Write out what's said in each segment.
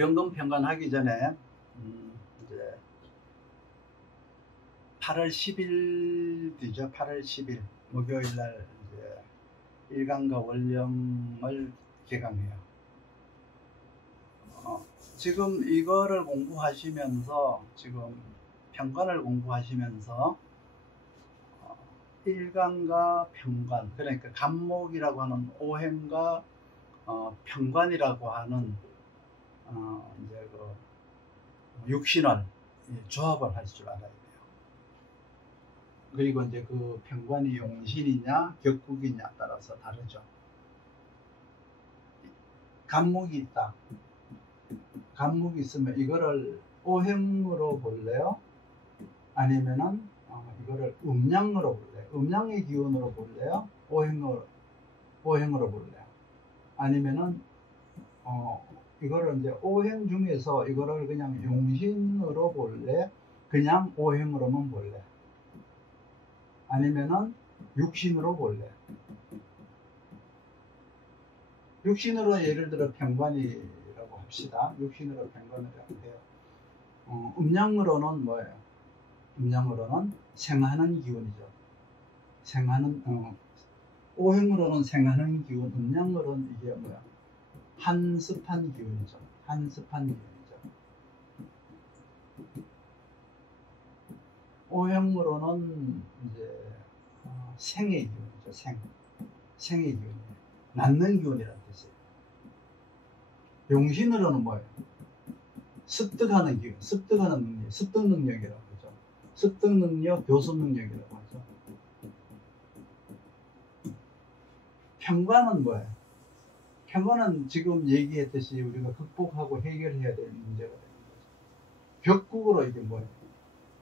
경금 평관하기 전에 이제 8월 10일 뒤죠. 8월 10일 목요일 날 이제 일간과 원령을 개강해요. 지금 이거를 공부하시면서 지금 평관을 공부하시면서 일간과 평관, 그러니까 간목이라고 하는 오행과 평관이라고 하는 이제 그 육신을 조합을 할 줄 알아야 돼요. 그리고 이제 그 평관이 용신이냐 격국이냐 따라서 다르죠. 간목이 있다. 간목이 있으면 이거를 오행으로 볼래요? 아니면은 이거를 음양으로 볼래요? 음양의 기운으로 볼래요? 오행으로 볼래요? 아니면은 이거를 이제 오행 중에서 이거를 그냥 용신으로 볼래? 그냥 오행으로만 볼래? 아니면은 육신으로 볼래? 육신으로 예를 들어 평관이라고 합시다. 육신으로 평관을 해요. 음양으로는 뭐예요? 음양으로는 생하는 기운이죠. 오행으로는 생하는 기운, 음양으로는 이게 뭐야? 한습한 기운이죠. 한습한 기운이죠. 오행으로는 이제 생의 기운이죠. 생의 기운이에요. 낳는 기운이라는 뜻이에요. 용신으로는 뭐예요? 습득하는 기운, 습득하는 능력, 습득 능력이라고 하죠. 습득 능력, 교섭 능력이라고 하죠. 평관은 뭐예요? 평관은 지금 얘기했듯이 우리가 극복하고 해결해야 될 문제가 되는 거죠. 격국으로 이게 뭐예요?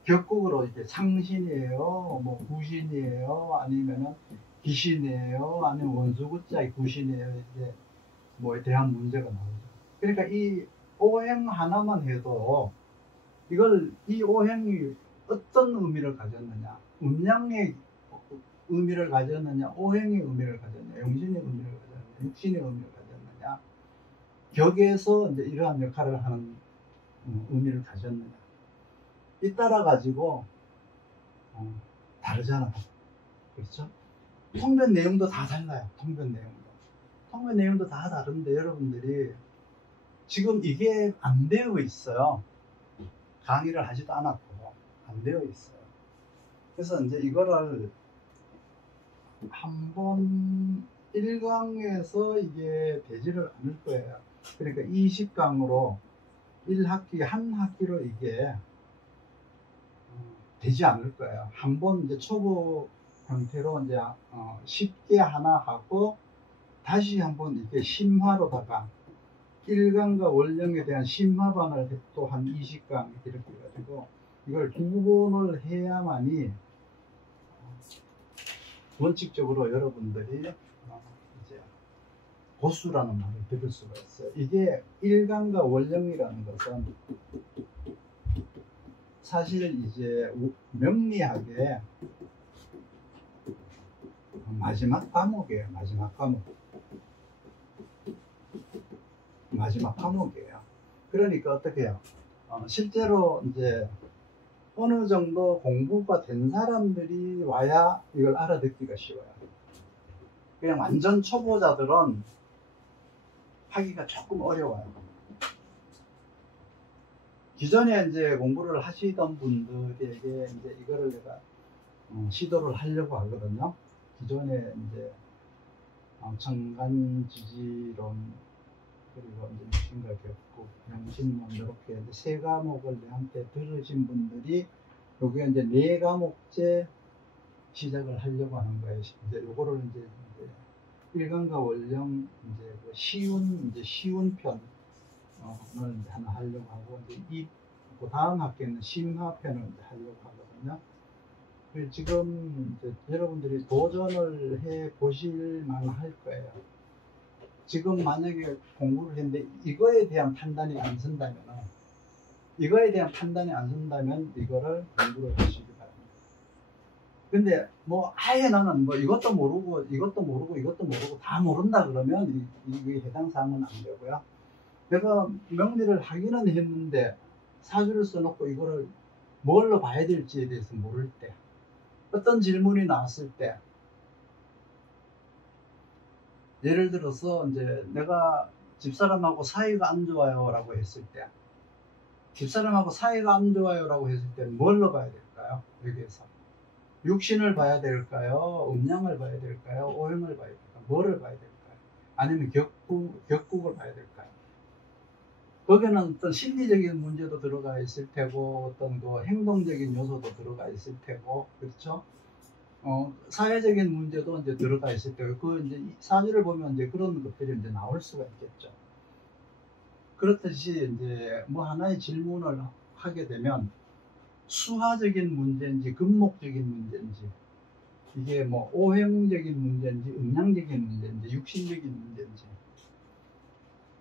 격국으로 이게 상신이에요, 뭐 구신이에요, 아니면은 기신이에요, 아니면 원수구자의 구신이에요. 이제 뭐에 대한 문제가 나오죠. 그러니까 이 오행 하나만 해도 이 오행이 어떤 의미를 가졌느냐, 음양의 의미를 가졌느냐, 오행의 의미를 가졌느냐, 용신의 의미를 가졌느냐, 육신의 의미를 가졌느냐, 격에서 이제 이러한 역할을 하는 의미를 가졌느냐, 이 따라 가지고 다르잖아요. 그렇죠? 통변 내용도 다 달라요. 통변 내용도 다 다른데 여러분들이 지금 이게 안 되어 있어요. 강의를 하지도 않았고 안 되어 있어요. 그래서 이제 이거를 한번 1강에서 이게 되지를 않을 거예요. 그러니까 20강으로 1학기 한 학기로 이게 되지 않을 거예요. 한번 이제 초보 형태로 이제 쉽게 하나 하고 다시 한번 이렇게 심화로다가 1강과 원령에 대한 심화반을 또 한 20강 이렇게 해가지고 이걸 2번을 해야만이 원칙적으로 여러분들이 이제 고수라는 말을 들을 수가 있어요. 이게 1강과 원령이라는 것은 사실 이제 명리학의 마지막 과목이에요. 마지막 과목이에요. 그러니까 어떻게 해요? 실제로 이제 어느 정도 공부가 된 사람들이 와야 이걸 알아듣기가 쉬워요. 그냥 완전 초보자들은 하기가 조금 어려워요. 기존에 이제 공부를 하시던 분들에게 이제 이거를 내가 시도를 하려고 하거든요. 기존에 이제 정간지지론, 그리고 이제 육신과 격국, 명신론 이렇게 세 과목을 내한테 들으신 분들이 여기에 이제 4과목째 시작을 하려고 하는 거예요. 이제 요거를 이제 1강과 원령 이제 쉬운 편을 이제 하나 하려고 하고 이제 그 다음 학기에는 심화편을 이제 하려고 하거든요. 지금 이제 여러분들이 도전을 해 보실 만할 거예요. 지금 만약에 공부를 했는데 이거에 대한 판단이 안 선다면 이거를 공부를 하시기 바랍니다. 근데 뭐 아예 나는 뭐 이것도 모르고 다 모른다 그러면 이게 해당 사항은 안 되고요. 내가 명리를 하기는 했는데 사주를 써놓고 이거를 뭘로 봐야 될지에 대해서 모를 때, 어떤 질문이 나왔을 때, 예를 들어서 이제 내가 집사람하고 사이가 안 좋아요 라고 했을 때, 집사람하고 사이가 안 좋아요 라고 했을 때 뭘로 봐야 될까요? 여기에서 육신을 봐야 될까요? 음양을 봐야 될까요? 오행을 봐야 될까요? 뭐를 봐야 될까요? 아니면 격국을 봐야 될까요? 거기는 어떤 심리적인 문제도 들어가 있을 테고, 어떤 그 행동적인 요소도 들어가 있을 테고, 그렇죠? 사회적인 문제도 이제 들어가 있을 테고, 그 이제 사주를 보면 이제 그런 것들이 이제 나올 수가 있겠죠. 그렇듯이 이제 뭐 하나의 질문을 하게 되면 수화적인 문제인지 근목적인 문제인지, 이게 뭐 오행적인 문제인지 음양적인 문제인지 육신적인 문제인지,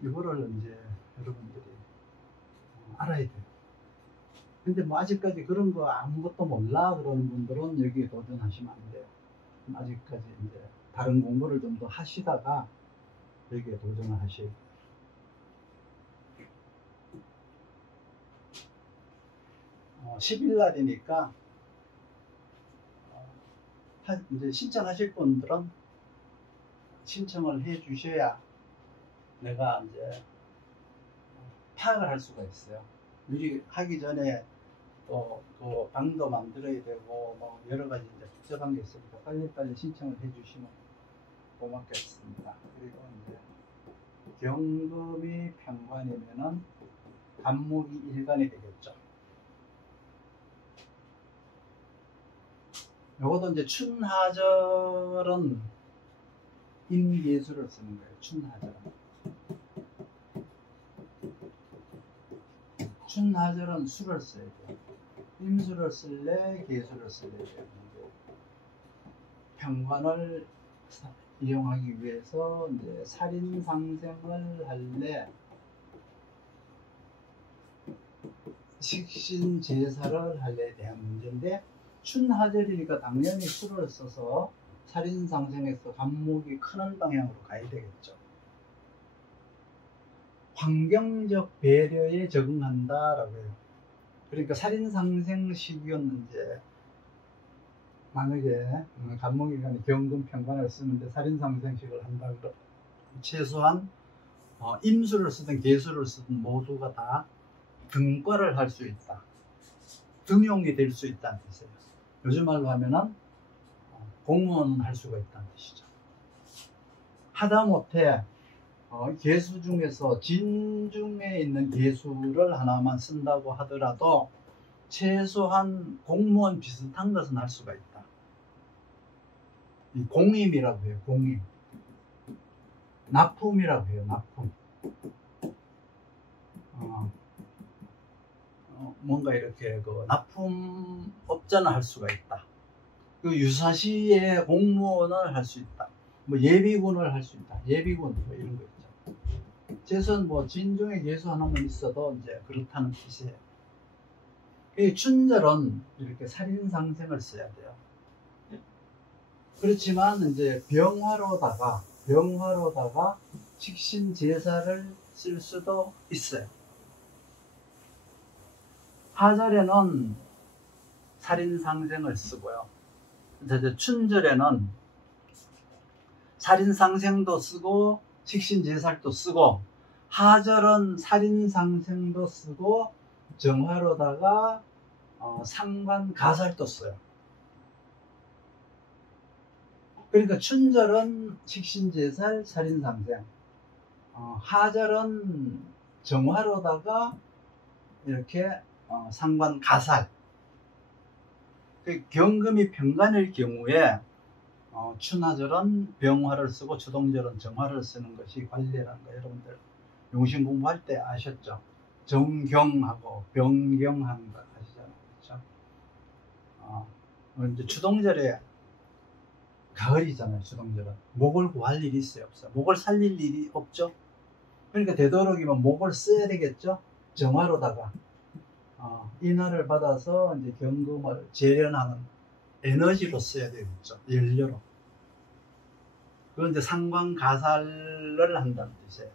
이거를 이제 여러분들이 알아야 돼요. 근데 뭐 아직까지 그런 거 아무것도 몰라 그러는 분들은 여기에 도전하시면 안 돼요. 아직까지 이제 다른 공부를 좀 더 하시다가 여기에 도전을 하시고, 10일 날이니까 이제 신청하실 분들은 신청을 해 주셔야 내가 이제 파악을 할 수가 있어요. 미리 하기 전에 또 방도 만들어야 되고 뭐 여러 가지 이제 복잡한 게 있으니까 빨리빨리 신청을 해 주시면 고맙겠습니다. 그리고 이제 경금이 편관이면은 간목이 일간이 되겠죠. 요것도 이제 춘하절은 임계수를 쓰는 거예요. 춘하절은 수를 써야 돼요. 임수를 쓸래 계수를 쓸래 되는데, 편관을 이용하기 위해서 이제 살인상생을 할래, 식신제사를 할래에 대한 문제인데, 춘하절이니까 당연히 수를 써서 살인상생에서 간목이 크는 방향으로 가야 되겠죠. 환경적 배려에 적응한다라고 해요. 그러니까 살인상생 시기는 이제 만약에 간목일간이 경금 편관을 쓰는데 살인상생식을 한다 그러면 최소한 임수를 쓰든 계수를 쓰든 모두가 다 등과를 할 수 있다, 등용이 될 수 있다는 뜻이에요. 요즘 말로 하면은 공무원 할 수가 있다는 뜻이죠. 하다못해 계수 중에서 진중에 있는 계수를 하나만 쓴다고 하더라도 최소한 공무원 비슷한 것은 할 수가 있다. 이 공임이라고 해요. 공임. 납품이라고 해요. 납품. 뭔가 이렇게 그 납품업자는 할 수가 있다. 그 유사시에 공무원을 할 수 있다. 뭐 예비군을 할 수 있다. 예비군 뭐 이런 거 있죠. 최소한 뭐 진중의 계수 하나만 있어도 이제 그렇다는 뜻이에요. 이 춘절은 이렇게 살인상생을 써야 돼요. 그렇지만 이제 병화로다가 식신제사를 쓸 수도 있어요. 하절에는 살인상생을 쓰고요. 이제 춘절에는 살인상생도 쓰고 식신제살도 쓰고, 하절은 살인상생도 쓰고 정화로다가 상관가살도 써요. 그러니까 춘절은 식신제살, 살인상생, 하절은 정화로다가 이렇게 상관가살. 그 경금이 편관일 경우에 춘하절은 병화를 쓰고 주동절은 정화를 쓰는 것이 관례라는 거 여러분들 용신 공부할 때 아셨죠? 정경하고 병경하는 거 아시잖아요. 그렇죠? 이제 주동절에 가을이잖아요. 주동절은 목을 구할 일이 있어요, 없어요? 목을 살릴 일이 없죠. 그러니까 되도록이면 목을 써야 되겠죠. 정화로다가 인화를 받아서 이제 경금을 재련하는 에너지로 써야 되겠죠. 연료로. 그건 이제 상관가살을 한다는 뜻이에요.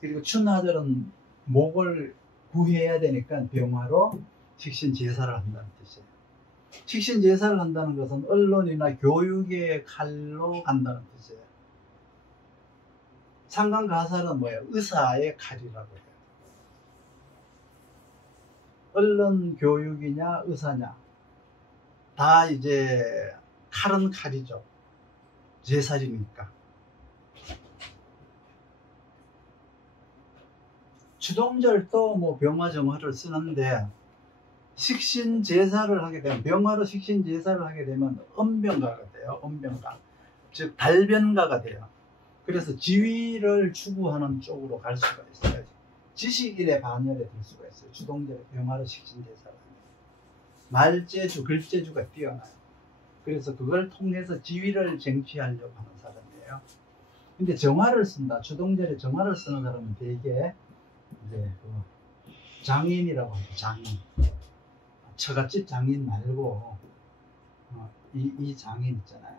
그리고 춘하절은 목을 구해야 되니까 병화로 식신제사를 한다는 뜻이에요. 식신제사를 한다는 것은 언론이나 교육의 칼로 간다는 뜻이에요. 상관가살은 뭐예요? 의사의 칼이라고 해요. 언론 교육이냐 의사냐 다 이제 칼은 칼이죠. 제살이니까. 추동절도 뭐 병화정화를 쓰는데 식신제사를 하게 되면 병화로 식신제사를 하게 되면 음병가가 돼요. 음병가. 즉 달변가가 돼요. 그래서 지위를 추구하는 쪽으로 갈 수가 있어요. 지식인의 반열에 들 수가 있어요. 추동절에 병화로 식신제사를 하면. 말재주, 글재주가 뛰어나요. 그래서 그걸 통해서 지위를 쟁취하려고 하는 사람이에요. 근데 정화를 쓴다. 추동절에 정화를 쓰는 사람은 되게 이제 그 장인이라고 하죠. 장인. 처갓집 장인 말고 이 장인 있잖아요.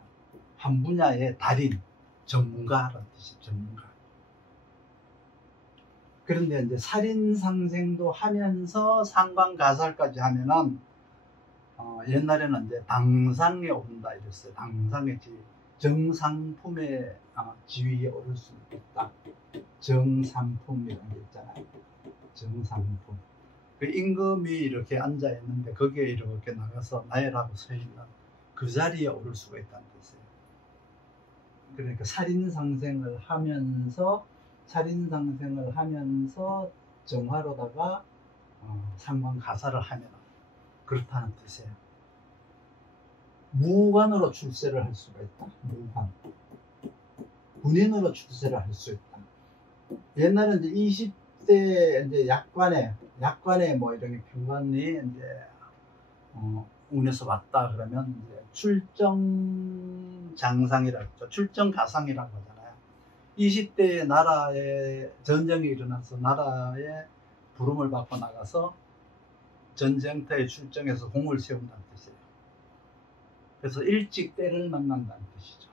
한 분야의 달인, 전문가라는 뜻이죠. 전문가. 그런데 이제 살인상생도 하면서 상관가살까지 하면은 옛날에는 이제 당상에 오른다 이랬어요. 당상의 지위, 정상품의 지위에 오를 수 있다. 정상품이라는 게 있잖아요. 정상품. 그 임금이 이렇게 앉아 있는데 거기에 이렇게 나가서 나열하고 서 있는 그 자리에 오를 수가 있다는 뜻이에요. 그러니까 살인상생을 하면서 정화로다가 상관가살을 하면 그렇다는 뜻이에요. 무관으로 출세를 할 수가 있다. 무관. 군인으로 출세를 할 수 있다. 옛날에 이제 20대 이제 약관에 뭐 이런 평관이 이제 운에서 왔다 그러면 이제 출정 장상이라고 하죠. 출정 가상이라고 하잖아요. 20대에 나라에 전쟁이 일어나서 나라에 부름을 받고 나가서 전쟁터에 출정해서 공을 세운다는 뜻이에요. 그래서 일찍 때를 만난다는 뜻이죠.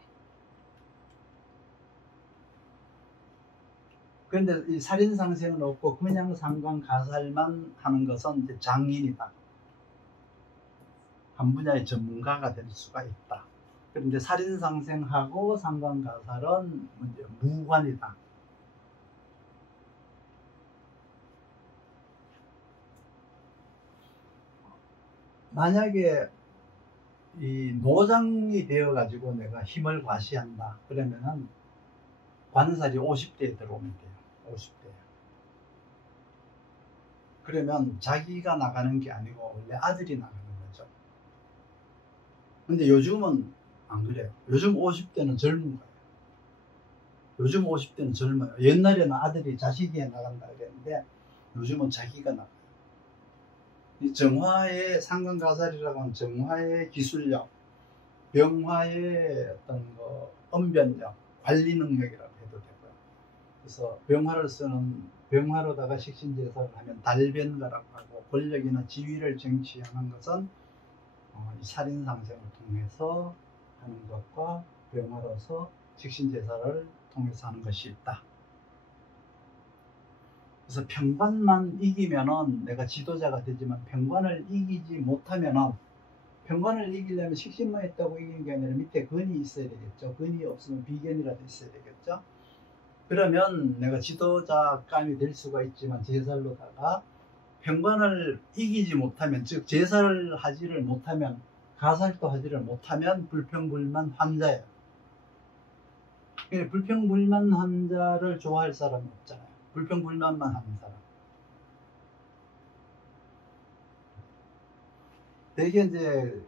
그런데 이 살인상생은 없고 그냥 상관가살만 하는 것은 이제 장인이다. 한 분야의 전문가가 될 수가 있다. 그런데 살인상생하고 상관가살은 이제 무관이다. 만약에 이 노장이 되어 가지고 내가 힘을 과시한다 그러면은 관살이 50대에 들어오면 돼요. 50대. 그러면 자기가 나가는 게 아니고 원래 아들이 나가는 거죠. 근데 요즘은 안 그래요. 요즘 50대는 젊은 거예요. 요즘 50대는 젊어요. 옛날에는 아들이 자식이 나간다 그랬는데 요즘은 자기가 나가요. 이 정화의 상관가살이라고 하는 정화의 기술력, 병화의 어떤 언변력, 관리 능력이라고 해도 되고요. 그래서 병화로다가 식신제사를 하면 달변가라고 하고 권력이나 지위를 쟁취하는 것은 이 살인상생을 통해서 하는 것과 병화로서 식신제사를 통해서 하는 것이 있다. 그래서 평관만 이기면은 내가 지도자가 되지만 평관을 이기지 못하면은 평관을 이기려면 식신만 있다고 이기는 게 아니라 밑에 근이 있어야 되겠죠. 근이 없으면 비견이라도 있어야 되겠죠. 그러면 내가 지도자감이 될 수가 있지만 제살로다가 평관을 이기지 못하면 즉 제살을 하지를 못하면 가살도 하지를 못하면 불평불만 환자예요. 불평불만 환자를 좋아할 사람이 없잖아요. 불평불만만 하는 사람. 되게 이제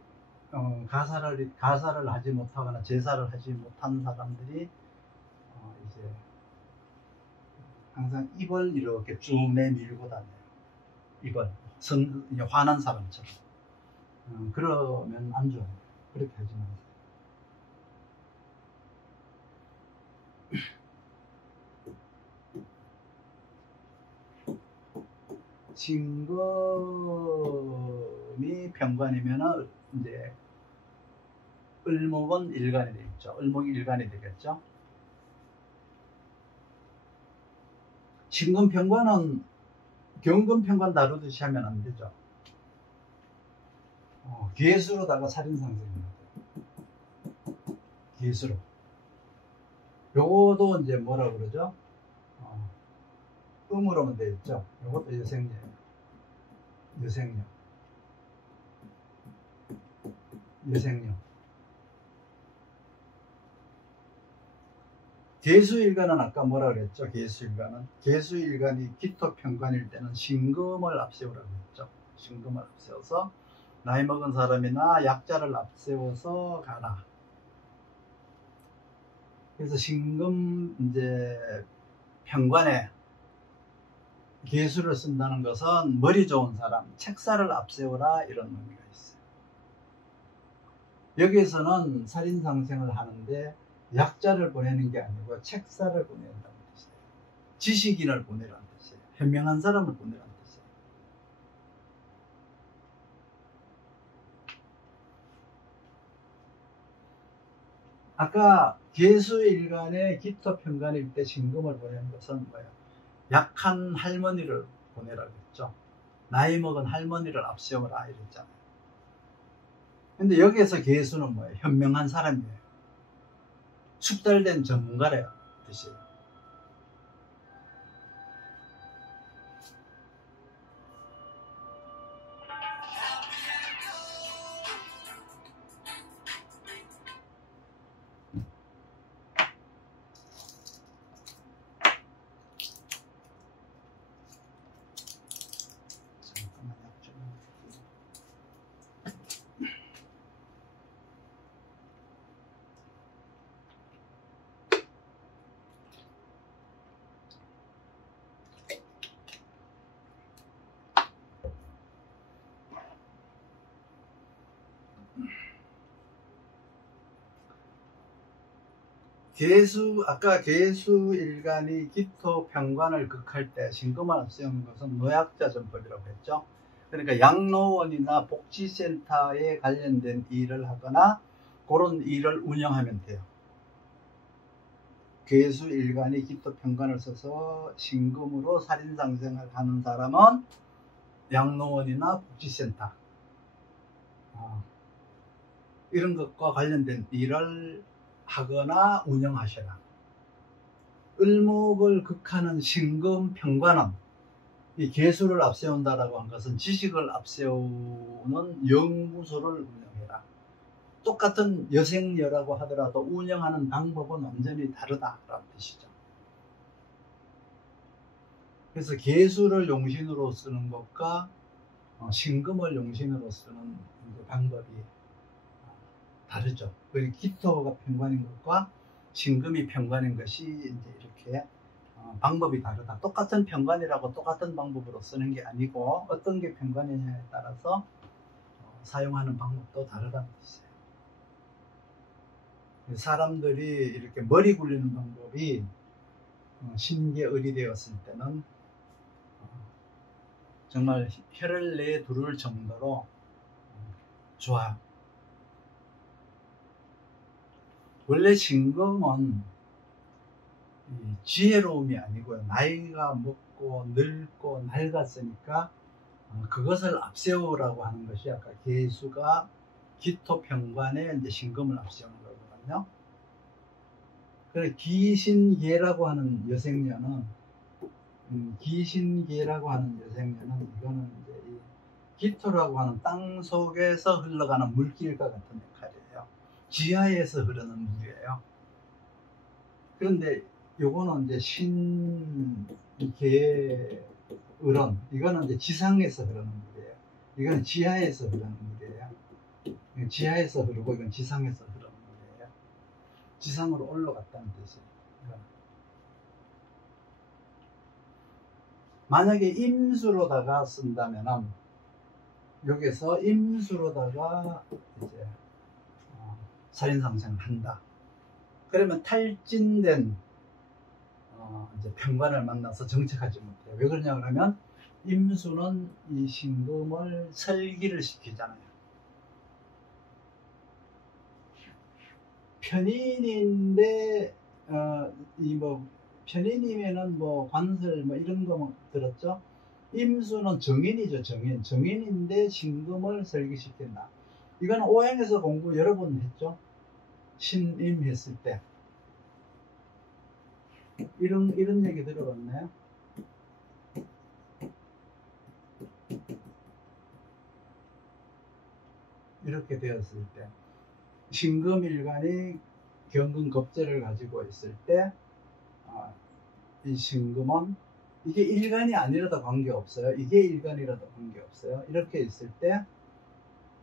가살을 하지 못하거나 제사를 하지 못한 사람들이 이제 항상 입을 이렇게 쭉 내밀고 다녀요. 입을 화난 사람처럼. 그러면 안 좋아요. 그렇게 하지 마세요. 진금이 병관이면은 이제 을목은 일간이 되겠죠. 을목이 일간이 되겠죠. 신금평관은 경금평관 다루듯이 하면 안 되죠. 괴수로다가 살인상생입니다. 괴수로. 요것도 이제 뭐라 그러죠? 음으로만 되어 있죠. 요것도 여생녀예요. 여생녀. 여생녀. 개수일간은 아까 뭐라 그랬죠? 개수일간은. 개수일간이 기토평관일 때는 신금을 앞세우라고 했죠. 신금을 앞세워서 나이 먹은 사람이나 약자를 앞세워서 가라. 그래서 신금 이제 평관에 개수를 쓴다는 것은 머리 좋은 사람, 책사를 앞세워라 이런 의미가 있어요. 여기에서는 살인상생을 하는데 약자를 보내는 게 아니고 책사를 보낸다는 뜻이에요. 지식인을 보내라는 뜻이에요. 현명한 사람을 보내라는 뜻이에요. 아까 개수일간에 기토평관일 때 신금을 보내는 것은 뭐예요? 약한 할머니를 보내라고 했죠. 나이 먹은 할머니를 앞세워라 이랬잖아요. 근데 여기에서 개수는 뭐예요? 현명한 사람이에요. 숙달된 전문가래요. 뜻이에요. 아까 개수일간이 기토평관을 극할 때 신금을 앞세우는 것은 노약자전법이라고 했죠. 그러니까 양로원이나 복지센터에 관련된 일을 하거나 그런 일을 운영하면 돼요. 개수일간이 기토평관을 써서 신금으로 살인상생을 하는 사람은 양로원이나 복지센터 이런 것과 관련된 일을 하거나 운영하셔라. 을목을 극하는 신금평관은 이 개수를 앞세운다라고 한 것은 지식을 앞세우는 연구소를 운영해라. 똑같은 여생녀라고 하더라도 운영하는 방법은 완전히 다르다라는 뜻이죠. 그래서 개수를 용신으로 쓰는 것과 신금을 용신으로 쓰는 방법이 다르죠. 그리고 기토가 평관인 것과 신금이 평관인 것이 이제 이렇게 방법이 다르다. 똑같은 평관이라고 똑같은 방법으로 쓰는 게 아니고 어떤 게 평관이냐에 따라서 사용하는 방법도 다르다는 뜻이에요. 사람들이 이렇게 머리 굴리는 방법이 신계을이 되었을 때는 정말 혀를 내두를 정도로 좋아요. 원래 신금은 지혜로움이 아니고요. 나이가 먹고 늙고 낡았으니까 그것을 앞세우라고 하는 것이 아까 개수가 기토평관에 이제 신금을 앞세우는 거거든요. 그래서 기신계라고 하는 여생녀는 이거는 이제 이 기토라고 하는 땅 속에서 흘러가는 물길과 같은 역할이에요. 지하에서 흐르는 물이에요. 그런데 요거는 이제 신계을은 이거는 이제 지상에서 흐르는 물이에요. 이거는 지하에서 흐르는 물이에요. 지하에서 흐르고 이건 지상에서 흐르는 물이에요. 지상으로 올라갔다는 뜻이에요. 만약에 임수로다가 쓴다면은 여기서 임수로다가 이제 살인상생을 한다. 그러면 탈진된 이제 평관을 만나서 정착하지 못해요. 왜 그러냐 그러면 임수는 이 신금을 설기를 시키잖아요. 편인인데 이 뭐 편인이면은 뭐 관설 뭐 이런 거 들었죠? 임수는 정인이죠, 정인. 정인인데 신금을 설기시킨다. 이거는 오행에서 공부 여러 번 했죠? 신임 했을 때. 이런 얘기 들어봤나요? 이렇게 되었을 때. 신금일간이 경금겁재를 가지고 있을 때, 이 신금은 이게 일간이 아니라도 관계없어요. 이게 일간이라도 관계없어요. 이렇게 있을 때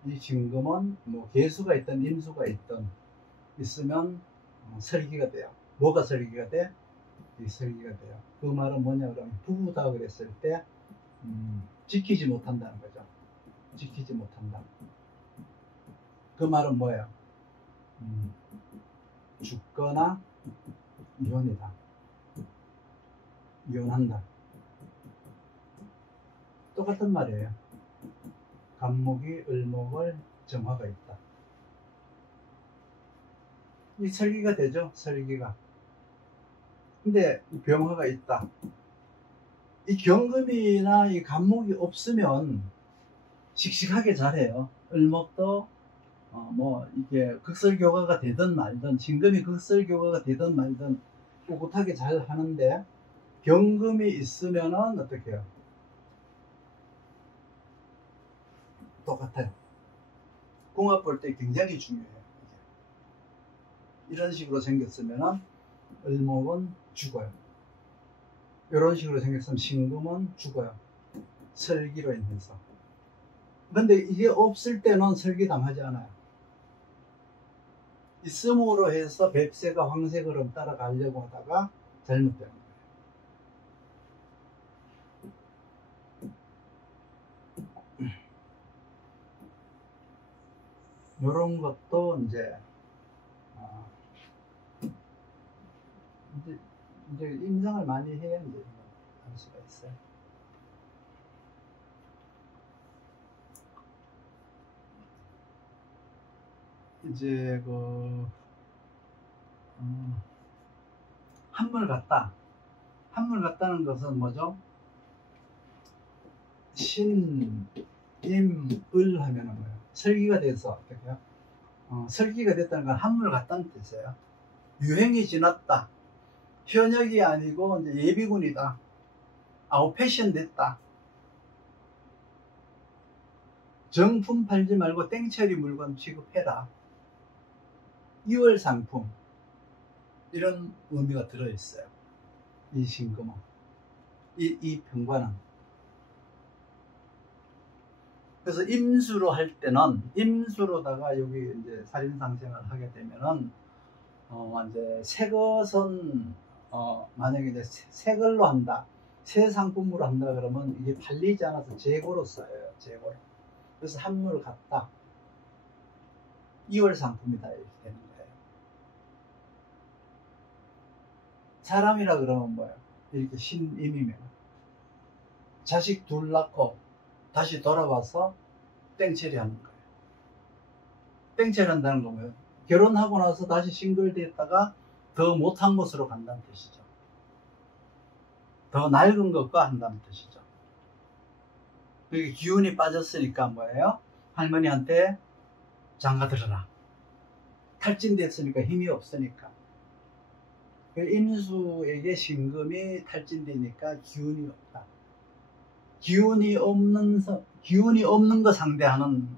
이 신금은 뭐 개수가 있든 임수가 있든 있으면 설기가 돼요. 뭐가 설기가 돼? 이 설기가 돼요. 그 말은 뭐냐 그러면 부부다 그랬을 때 지키지 못한다는 거죠. 지키지 못한다. 그 말은 뭐예요? 죽거나 이혼이다. 이혼한다. 똑같은 말이에요. 간목이 을목을 정화가 있다. 이 설기가 되죠. 설기가. 근데 병화가 있다. 이 경금이나 이 간목이 없으면 씩씩하게 잘해요. 을목도 뭐 이게 극설교가가 되든 말든, 신금이 극설교가가 되든 말든 꿋꿋하게 잘 하는데, 경금이 있으면은 어떻게 해요? 똑같아요. 궁합 볼 때 굉장히 중요해요. 이런 식으로 생겼으면은 을목은 죽어요. 이런 식으로 생겼으면 신금은 죽어요. 설기로 인해서. 근데 이게 없을 때는 설기 당하지 않아요. 있음으로 해서 뱁새가 황새 걸음 따라가려고 하다가 잘못되는 거예요. 이런 것도 이제 임상을 많이 해야 이제 알 수가 있어요. 이제 한물 같다. 한물 같다는 것은 뭐죠? 신, 임, 을 하면은 뭐예요? 설기가 돼서 어떻게 해요? 설기가 됐다는 건 한물 같다는 뜻이에요. 유행이 지났다. 현역이 아니고 이제 예비군이다. 패션 됐다. 정품 팔지 말고 땡처리 물건 취급해라. 2월 상품. 이런 의미가 들어있어요. 이 신금은. 이 병관은. 그래서 임수로 할 때는, 임수로다가 여기 이제 살인상생을 하게 되면은, 이제 새 것은, 만약에 이제 새 걸로 한다. 새 상품으로 한다 그러면 이게 팔리지 않아서 재고로 써요. 재고로. 그래서 한물 같다. 2월 상품이다. 이렇게 되는 거예요. 사람이라 그러면 뭐예요? 이렇게 신임이면. 자식 둘 낳고 다시 돌아와서 땡처리 하는 거예요. 땡처리 한다는 건 뭐예요? 결혼하고 나서 다시 싱글 됐다가 더 못한 곳으로 간다는 뜻이죠. 더 낡은 것과 한다는 뜻이죠. 그러니까 기운이 빠졌으니까 뭐예요? 할머니한테 장가 들어라. 탈진됐으니까 힘이 없으니까. 임수에게 신금이 탈진되니까 기운이 없다. 기운이 없는 거 상대하는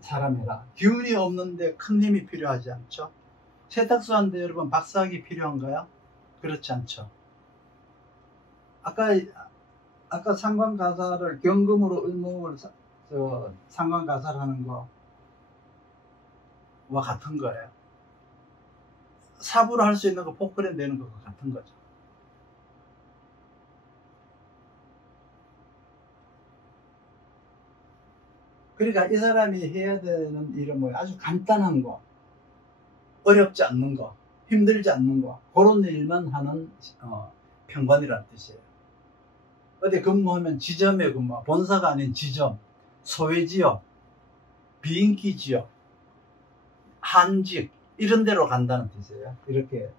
사람이라. 기운이 없는데 큰 힘이 필요하지 않죠. 세탁소 하는데 여러분 박사학위 필요한가요? 그렇지 않죠. 아까 상관가사를 경금으로 을목을 상관가사를 하는 거와 같은 거예요. 삽으로 할 수 있는 거 포크레인 되는 것과 같은 거죠. 그러니까 이 사람이 해야 되는 일은 뭐예요? 아주 간단한 거, 어렵지 않는 거, 힘들지 않는 거, 그런 일만 하는 평관이라는 뜻이에요. 어디 근무하면 지점에 근무, 본사가 아닌 지점, 소외지역, 비인기 지역, 한직 이런 데로 간다는 뜻이에요. 이렇게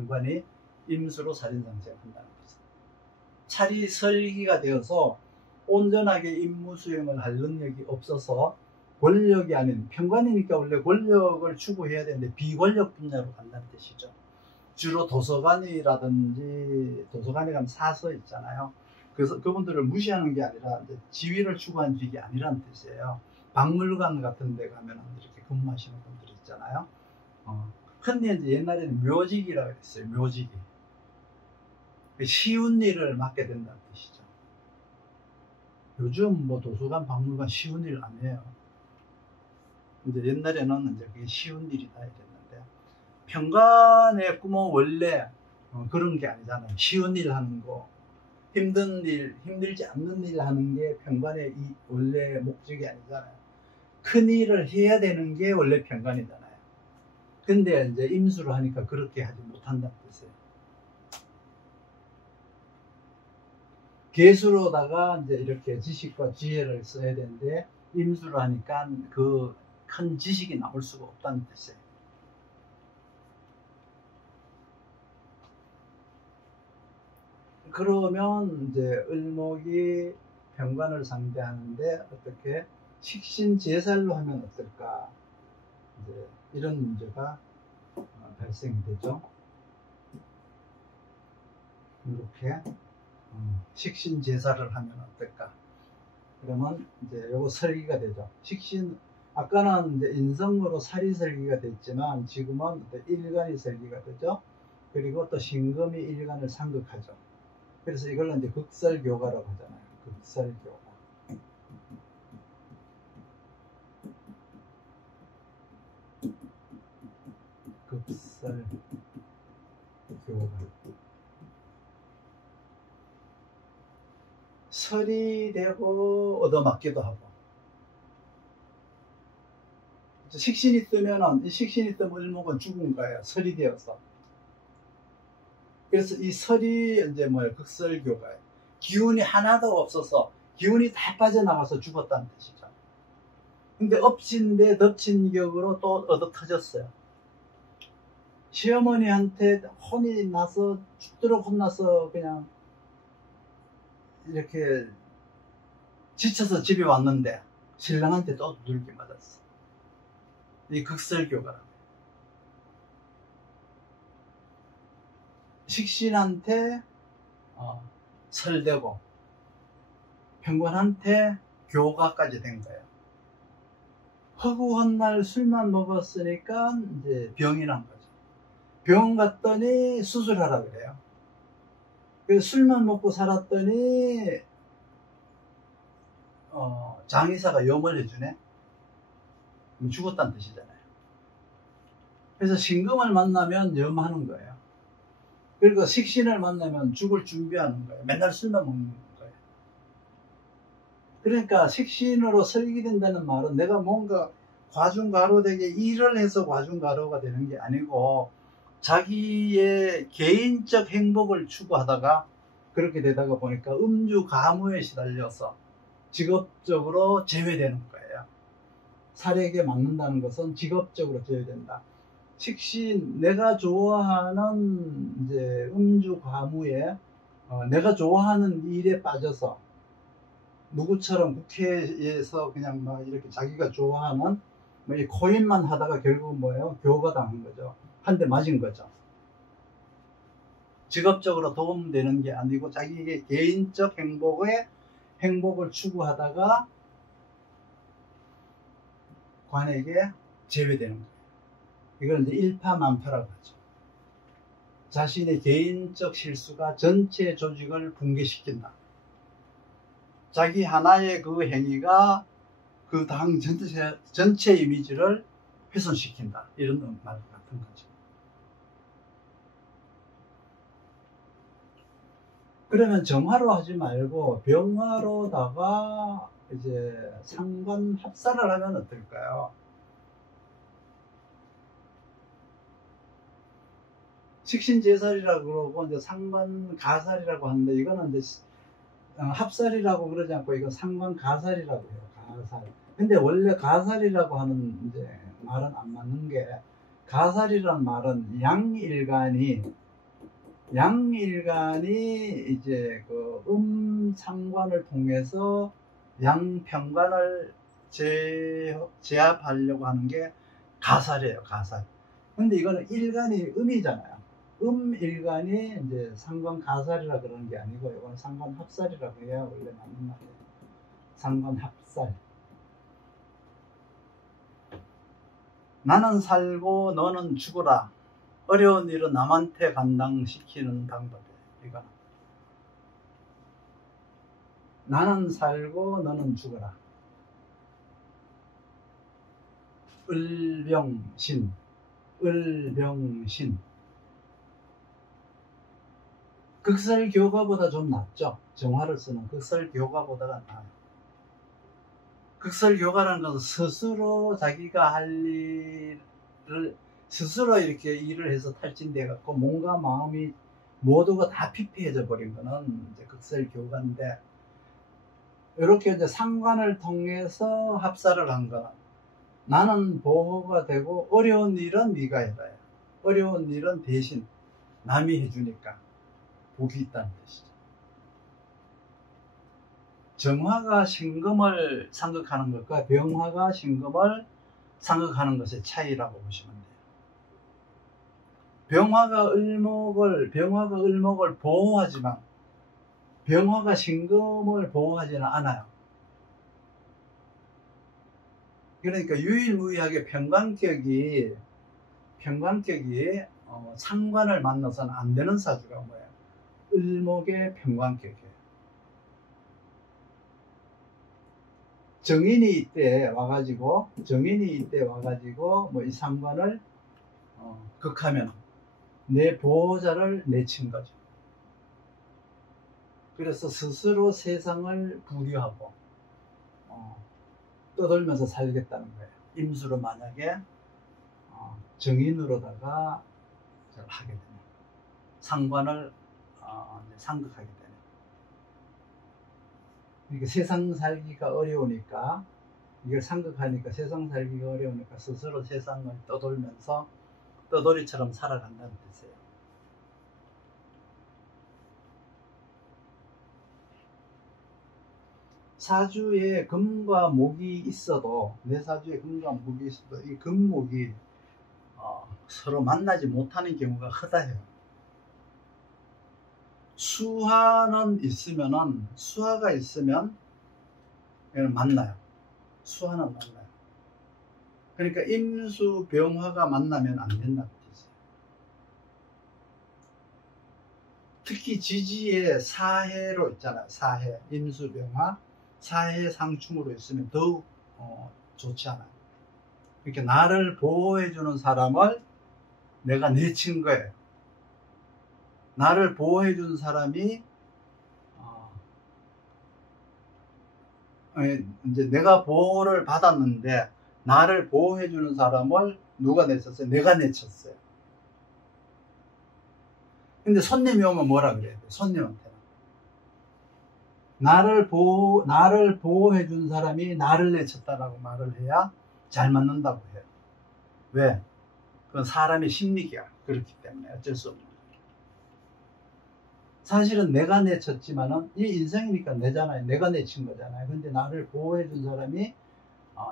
병관이 임수로 살인상생한다는 거죠. 차리 설기가 되어서 온전하게 임무 수행을 할 능력이 없어서 권력이 아닌, 평관이니까 원래 권력을 추구해야 되는데 비권력 분야로 간다는 뜻이죠. 주로 도서관이라든지, 도서관에 가면 사서 있잖아요. 그래서 그분들을 무시하는 게 아니라 이제 지위를 추구하는 직이 아니라는 뜻이에요. 박물관 같은 데 가면 이렇게 근무하시는 분들 있잖아요. 흔히 이제 옛날에는 묘직이라고 했어요. 묘직이. 쉬운 일을 맡게 된다는 뜻이죠. 요즘 뭐 도서관, 박물관 쉬운 일 아니에요. 근데 옛날에는 이제 그게 쉬운 일이다 이랬는데, 평관의 꿈은 원래 그런 게 아니잖아요. 쉬운 일 하는 거, 힘든 일, 힘들지 않는 일 하는 게 평관의 원래 목적이 아니잖아요. 큰 일을 해야 되는 게 원래 평관이잖아요. 근데 이제 임수를 하니까 그렇게 하지 못한다는 뜻이에요. 개수로다가 이제 이렇게 지식과 지혜를 써야 되는데, 임수를 하니까 그 큰 지식이 나올 수가 없다는 뜻이에요. 그러면 이제 을목이 병관을 상대하는데 어떻게 식신제살로 하면 어떨까? 이제 이런 문제가 발생이 되죠. 이렇게 식신제사를 하면 어떨까? 그러면 이제 요거 설기가 되죠. 식신, 아까는 이제 인성으로 살이 설기가 됐지만 지금은 일간이 설기가 되죠. 그리고 또 신금이 일간을 상극하죠. 그래서 이걸 이제 극설교가라고 하잖아요. 극설교가. 극설교가. 설이 되고 얻어맞기도 하고. 식신이 뜨면은, 이 식신이 뜨면 을목은 죽은 거예요. 설이 되어서. 그래서 이 설이 이제 뭐예요? 극설교가예요. 기운이 하나도 없어서 기운이 다 빠져나가서 죽었다는 뜻이죠. 근데 엎친 데 덮친 격으로 또 얻어 터졌어요. 시어머니한테 혼이 나서 죽도록 혼나서 그냥 이렇게 지쳐서 집에 왔는데 신랑한테 또 두들겨 맞았어. 이 극설교가라고. 식신한테 설되고 병관한테 교가까지 된 거예요. 허구한 날 술만 먹었으니까 이제 병이 난 거죠. 병원 갔더니 수술하라 그래요. 그래서 술만 먹고 살았더니 장의사가 염을 해주네. 죽었다는 뜻이잖아요. 그래서 신금을 만나면 염하는 거예요. 그리고 식신을 만나면 죽을 준비하는 거예요. 맨날 술만 먹는 거예요. 그러니까 식신으로 설기된다는 말은 내가 뭔가 과중가로되게 일을 해서 과중가로가 되는 게 아니고 자기의 개인적 행복을 추구하다가 그렇게 되다가 보니까 음주가무에 시달려서 직업적으로 제외되는 거예요. 살에게 맞는다는 것은 직업적으로 제외된다. 식신, 내가 좋아하는 이제 음주가무에 내가 좋아하는 일에 빠져서 누구처럼 국회에서 그냥 막 이렇게 자기가 좋아하는 뭐 이 코인만 하다가 결국은 뭐예요? 교가 당한 거죠. 한 대 맞은 거죠. 직업적으로 도움되는 게 아니고 자기의 개인적 행복을 추구하다가 관에게 제외되는 거예요. 이걸 이제 일파만파라고 하죠. 자신의 개인적 실수가 전체 조직을 붕괴시킨다. 자기 하나의 그 행위가 그 당 전체 이미지를 훼손시킨다. 이런 말 같은 거죠. 그러면 정화로 하지 말고 병화로다가 이제 상관 합사를 하면 어떨까요? 식신제살이라고 그러고 이제 상관가살이라고 하는데 이거는 이제 합살이라고 그러지 않고 이건 상관가살이라고 해요. 가살. 근데 원래 가살이라고 하는 이제 말은 안 맞는 게, 가살이란 말은 양일간이 양일간이 이제 그 상관을 통해서 양평관을 제압하려고 하는 게 가살이에요, 가살. 근데 이거는 일간이 음이잖아요. 일간이 이제 상관 가살이라 그러는 게 아니고, 이건 상관 합살이라고 해야 원래 맞는 말이에요. 상관 합살. 나는 살고 너는 죽어라. 어려운 일은 남한테 감당시키는 방법이에요. 이거는. 나는 살고 너는 죽어라. 을병신. 을병신. 극설교가보다 좀 낫죠. 정화를 쓰는 극설교가보다가 나아요. 극설교가라는 것은 스스로 자기가 할 일을 스스로 이렇게 일을 해서 탈진돼 갖고 몸과 마음이 모두가 다 피폐해져 버린 거는 이제 극설교가인데, 이렇게 이제 상관을 통해서 합사를 한 거는 나는 보호가 되고 어려운 일은 네가 해라. 어려운 일은 대신 남이 해주니까 복이 있다는 뜻이죠. 정화가 신금을 상극하는 것과 병화가 신금을 상극하는 것의 차이라고 보시면 돼요. 병화가 을목을 보호하지만 병화가 신금을 보호하지는 않아요. 그러니까 유일무이하게 평관격이 상관을 만나서는 안 되는 사주가 뭐예요? 을목의 평관격이에요. 정인이 이때 와가지고 뭐 이 상관을 극하면 내 보호자를 내친 거죠. 그래서 스스로 세상을 부려하고 떠돌면서 살겠다는 거예요. 임수로 만약에 정인으로다가 하게 되면 상관을 상극하게 되면, 이게 세상 살기가 어려우니까, 이걸 상극하니까 세상 살기가 어려우니까 스스로 세상을 떠돌면서 떠돌이처럼 살아간다는 뜻이에요. 사주에 금과 목이 있어도, 내 사주에 금과 목이 있어도 이 금목이 서로 만나지 못하는 경우가 허다해요. 수화가 있으면 얘는 만나요. 수화는 만나요. 그러니까 임수 병화가 만나면 안 된다는 뜻이에요. 특히 지지에 사해로 있잖아요. 사해, 임수 병화, 사해 상충으로 있으면 더욱 좋지 않아요. 이렇게 나를 보호해주는 사람을 내가 내친 거예요. 나를 보호해주는 사람이 이제 내가 보호를 받았는데, 나를 보호해주는 사람을 누가 내쳤어요? 내가 내쳤어요. 근데 손님이 오면 뭐라 그래야 돼? 손님한테는 나를 보호해준 사람이 나를 내쳤다라고 말을 해야 잘 맞는다고 해요. 왜? 그건 사람의 심리기야. 그렇기 때문에 어쩔 수 없는 거예요. 사실은 내가 내쳤지만은 이 인생이니까 내잖아요. 내가 내친 거잖아요. 근데 나를 보호해준 사람이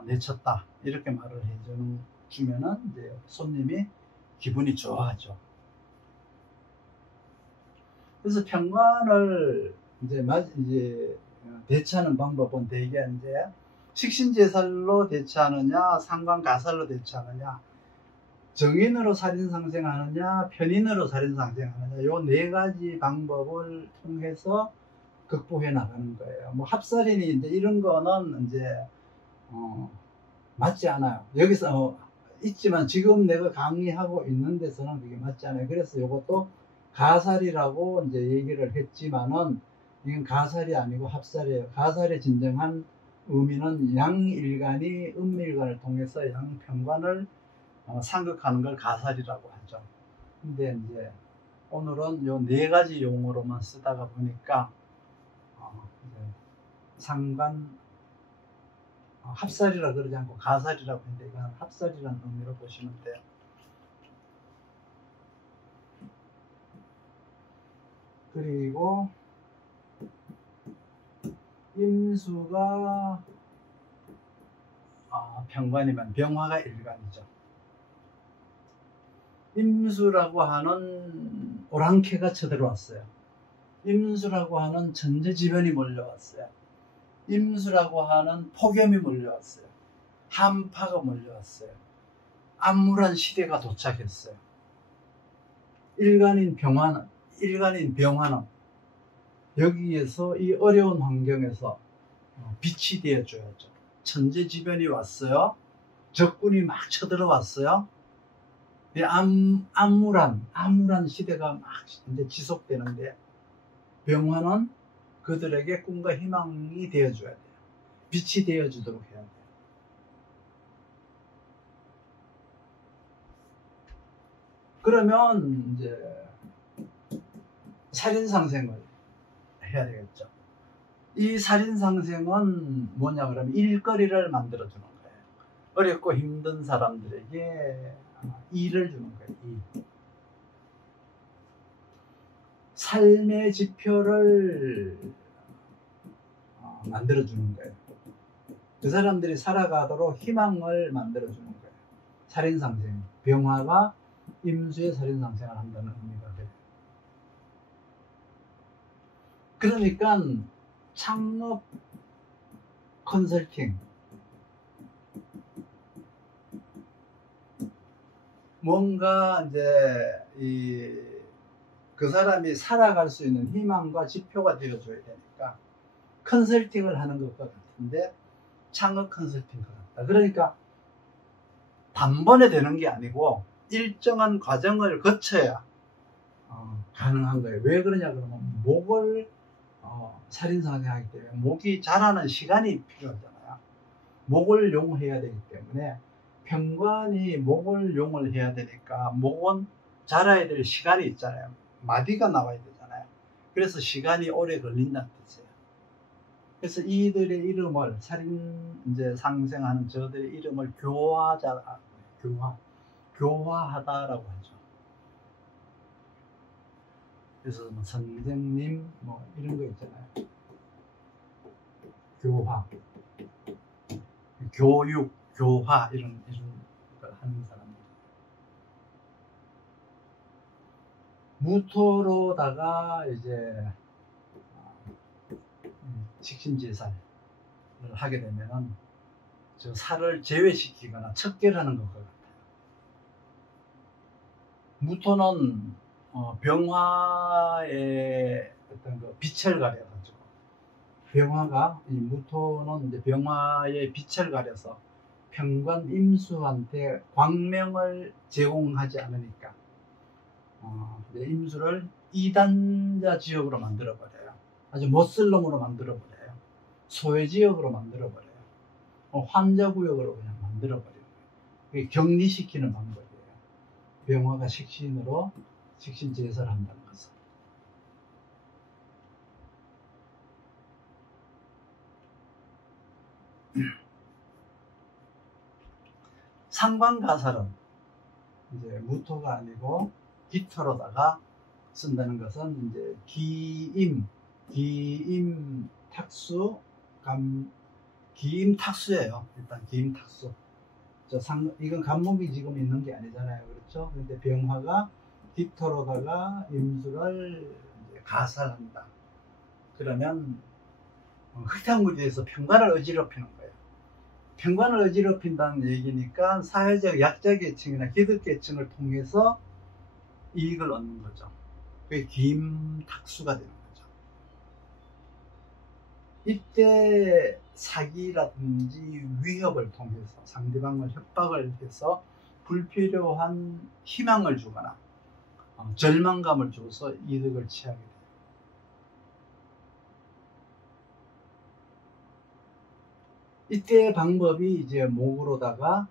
내쳤다, 이렇게 말을 해주면은 이제 손님이 기분이 좋아하죠. 그래서 평관을 이제 대처하는 방법은 대개 이제 식신제살로 대처하느냐, 상관가살로 대처하느냐, 정인으로 살인상생하느냐, 편인으로 살인상생하느냐, 요 네 가지 방법을 통해서 극복해 나가는 거예요. 뭐 합살이니 이제 이런 거는 이제 맞지 않아요. 여기서 있지만 지금 내가 강의하고 있는 데서는 그게 맞지 않아요. 그래서 이것도 가살이라고 이제 얘기를 했지만은 이건 가살이 아니고 합살이에요. 가살의 진정한 의미는 양일간이 음일간을 통해서 양평관을 상극하는 걸 가살이라고 하죠. 근데 이제 오늘은 요 네 가지 용어로만 쓰다가 보니까 상관 합살이라 그러지 않고 가살이라고 했는데, 이건 합살이라는 의미로 보시면 돼요. 그리고 임수가 병관이면 병화가 일간이죠. 임수라고 하는 오랑캐가 쳐들어왔어요. 임수라고 하는 천재지변이 몰려왔어요. 임수라고 하는 폭염이 몰려왔어요. 한파가 몰려왔어요. 암울한 시대가 도착했어요. 일간인 병화는 여기에서 이 어려운 환경에서 빛이 되어줘야죠. 천재지변이 왔어요. 적군이 막 쳐들어왔어요. 암울한 시대가 막 이제 지속되는데 병화는 그들에게 꿈과 희망이 되어줘야 돼요. 빛이 되어주도록 해야 돼요. 그러면 이제 살인상생을 해야 되겠죠. 이 살인상생은 뭐냐 그러면 일거리를 만들어주는 거예요. 어렵고 힘든 사람들에게 일을 주는 거예요. 일. 삶의 지표를 만들어주는 거예요. 그 사람들이 살아가도록 희망을 만들어주는 거예요. 살인상생. 병화가 임수의 살인상생을 한다는 의미가 돼요. 그러니까 창업 컨설팅, 뭔가 이제 그 사람이 살아갈 수 있는 희망과 지표가 되어줘야 되니까 컨설팅을 하는 것과 같은데 창업 컨설팅 같다. 그러니까 단번에 되는 게 아니고 일정한 과정을 거쳐야 가능한 거예요. 왜 그러냐 그러면 목을 살인상생하기 때문에 목이 자라는 시간이 필요하잖아요. 목을 용해야 되기 때문에 병관이 목을 용을 해야 되니까 목은 자라야 될 시간이 있잖아요. 마디가 나와야 되잖아요. 그래서 시간이 오래 걸린다는 뜻이에요. 그래서 이들의 이름을 이제 상생하는 저들의 이름을 교화하다라고 하죠. 그래서 뭐 선생님 뭐 이런 거 있잖아요. 교화, 교육, 교화 이런 걸 하는 사람들. 무토로다가 이제 식신제살을 하게 되면은 저 살을 제외시키거나 척결하는 것과 같아요. 무토는 병화의 어떤 그 빛을 가려가지고 병화가 이 무토는 이제 병화의 빛을 가려서 병관 임수한테 광명을 제공하지 않으니까 이제 임수를 이단자 지역으로 만들어 버려요. 아주 못쓸 놈으로 만들어 버려요. 소외 지역으로 만들어 버려요. 환자 구역으로 그냥 만들어 버려요. 그게 격리시키는 방법이에요. 병화가 식신으로 식신제사를 한다는 것은. 상관가살은 이제 무토가 아니고 기토로다가 쓴다는 것은 이제 기임탁수예요. 일단 기임탁수. 이건 간목이 지금 있는 게 아니잖아요. 그렇죠? 근데 병화가 기토로다가 임수를 이제 가살한다. 그러면 흙탕물이 돼서 평관을 어지럽히는 거예요. 평관을 어지럽힌다는 얘기니까 사회적 약자계층이나 기득계층을 통해서 이익을 얻는 거죠. 그게 기임탁수가 되는 거죠. 이때 사기라든지 위협을 통해서 상대방을 협박을 해서 불필요한 희망을 주거나 절망감을 줘서 이득을 취하게 돼요. 이때의 방법이 이제 목으로다가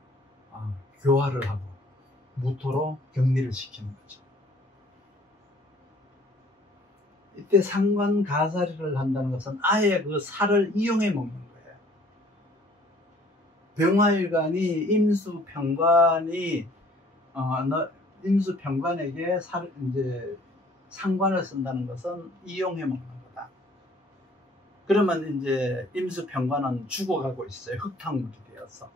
교화를 하고 무토로 격리를 시키는 거죠. 이때 상관가살이를 한다는 것은 아예 그 살을 이용해 먹는 거예요. 병화일간이 임수병관에게 상관을 쓴다는 것은 이용해 먹는 거다. 그러면 이제 임수병관은 죽어가고 있어요. 흙탕물이 되어서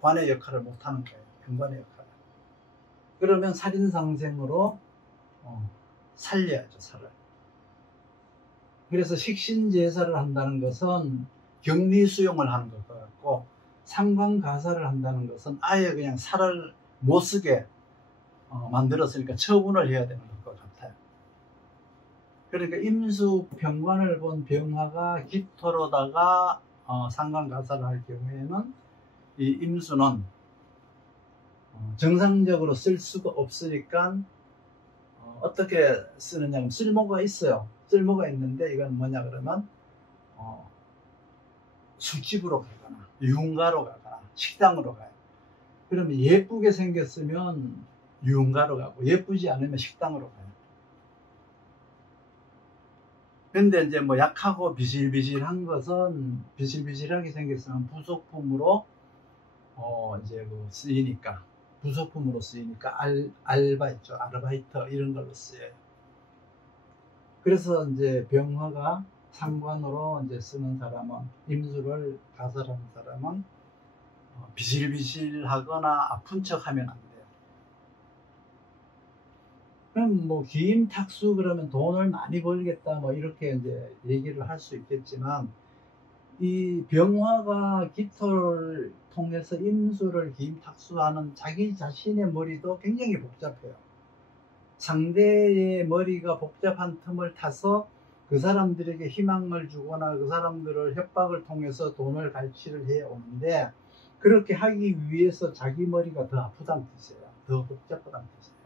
관의 역할을 못하는 거예요. 병관의 역할을. 그러면 살인상생으로 살려야죠, 살을. 그래서 식신제사를 한다는 것은 격리수용을 하는 것 같고, 상관가사를 한다는 것은 아예 그냥 살을 못 쓰게 만들었으니까 처분을 해야 되는 것 같아요. 그러니까 임수병관을 본 병화가 깃토로다가 상관가사를 할 경우에는 이 임수는 정상적으로 쓸 수가 없으니까 어떻게 쓰느냐, 쓸모가 있어요. 쓸모가 있는데 이건 뭐냐 그러면 술집으로 가거나 유흥가로 가거나 식당으로 가요. 그러면 예쁘게 생겼으면 유흥가로 가고 예쁘지 않으면 식당으로 가요. 근데 이제 뭐 약하고 비실비실한 것은 비실비실하게 생겼으면 부속품으로 이제 쓰이니까, 부속품으로 쓰이니까 알바 있죠. 아르바이터 이런 걸로 쓰여요. 그래서 이제 병화가 상관으로 이제 쓰는 사람은, 임수를 가설하는 사람은 비실비실하거나 아픈 척 하면 안 돼요. 그럼 뭐 기임탁수 그러면 돈을 많이 벌겠다 뭐 이렇게 이제 얘기를 할 수 있겠지만, 이 병화가 깃토를 통해서 임수를 기임탁수하는 자기 자신의 머리도 굉장히 복잡해요. 상대의 머리가 복잡한 틈을 타서 그 사람들에게 희망을 주거나 그 사람들을 협박을 통해서 돈을 갈취를 해 오는데, 그렇게 하기 위해서 자기 머리가 더 아프다는 뜻이에요. 더 복잡하다는 뜻이에요.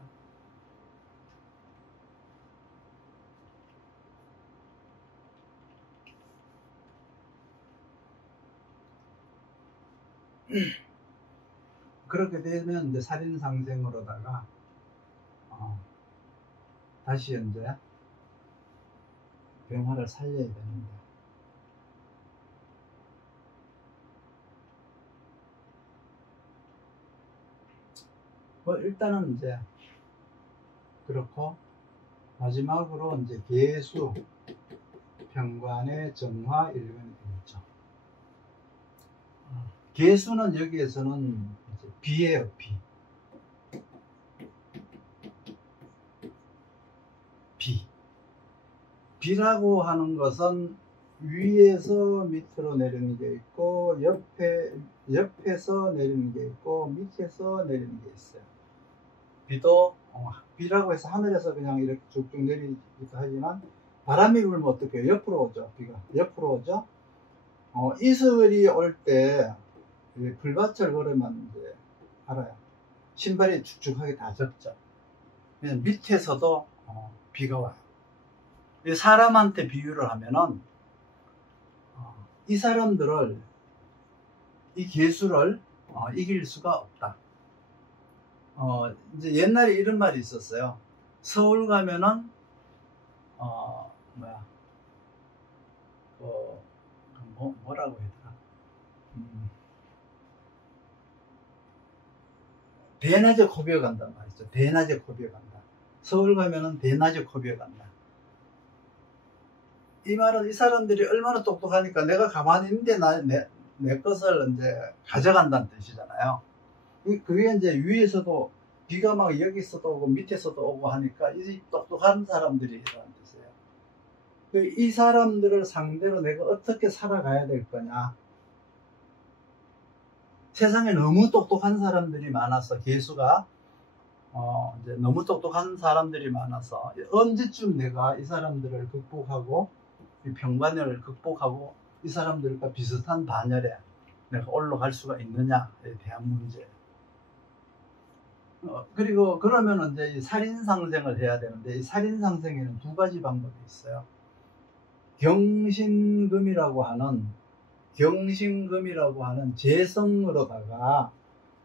그렇게 되면 이제 살인상생으로다가 다시 이제 병화를 살려야 되는데, 뭐 일단은 이제 그렇고, 마지막으로 이제 계수 병관의 정화 일변이 되겠죠. 계수는 여기에서는 이제 비예요, 비. 비라고 하는 것은 위에서 밑으로 내리는 게 있고, 옆에서 내리는 게 있고, 밑에서 내리는 게 있어요. 비도 비라고 해서 하늘에서 그냥 이렇게 쭉쭉 내리기도 하지만, 바람이 불면 어떻게 해요? 옆으로 오죠. 비가 옆으로 오죠. 이슬이 올 때 불밭을 걸으면 이제 알아요. 신발이 축축하게 다 젖죠. 그냥 밑에서도 비가 와요. 사람한테 비유를 하면은 이 사람들을, 이 개수를 이길 수가 없다. 이제 옛날에 이런 말이 있었어요. 서울 가면은 뭐라고 했더라. 대낮에 코비어 간단 말이죠. 대낮에 코비어 간다. 서울 가면은 대낮에 코비어 간다. 이 말은 이 사람들이 얼마나 똑똑하니까 내가 가만히 있는데 내 것을 이제 가져간다는 뜻이잖아요. 그게 이제 위에서도 비가 막 여기서도 오고 밑에서도 오고 하니까 이 똑똑한 사람들이라는 뜻이에요. 이 사람들을 상대로 내가 어떻게 살아가야 될 거냐. 세상에 너무 똑똑한 사람들이 많아서, 개수가 이제 너무 똑똑한 사람들이 많아서 언제쯤 내가 이 사람들을 극복하고 이 병관을 극복하고 이 사람들과 비슷한 반열에 내가 올라갈 수가 있느냐에 대한 문제. 그리고 그러면 이제 이 살인상생을 해야 되는데, 이 살인상생에는 두 가지 방법이 있어요. 경신금이라고 하는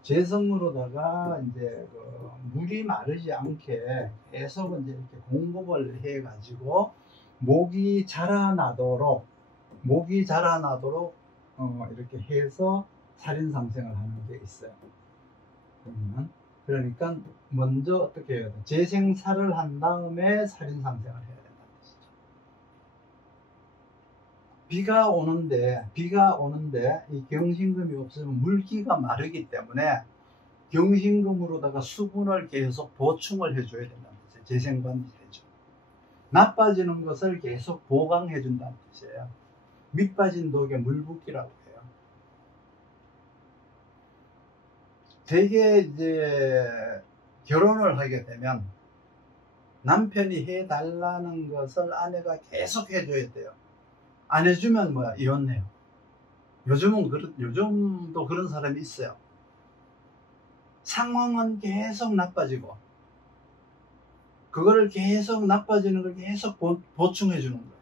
재성으로다가 이제 물이 마르지 않게 계속 이제 이렇게 공급을 해 가지고 목이 자라나도록 이렇게 해서 살인상생을 하는 게 있어요. 그러면 그러니까 먼저 어떻게 해야 돼? 재생살을 한 다음에 살인상생을 해야 된다는 뜻이죠. 비가 오는데 이 경신금이 없으면 물기가 마르기 때문에 경신금으로다가 수분을 계속 보충을 해줘야 된다는 뜻이에요. 재생관리해줘. 나빠지는 것을 계속 보강해준다는 뜻이에요. 밑 빠진 독에 물 붓기라고 해요. 되게 이제 결혼을 하게 되면 남편이 해달라는 것을 아내가 계속 해줘야 돼요. 안 해주면 뭐야? 이혼해요. 요즘도 그런 사람이 있어요. 상황은 계속 나빠지고 그거를 계속 나빠지는 걸 계속 보충해 주는 거예요.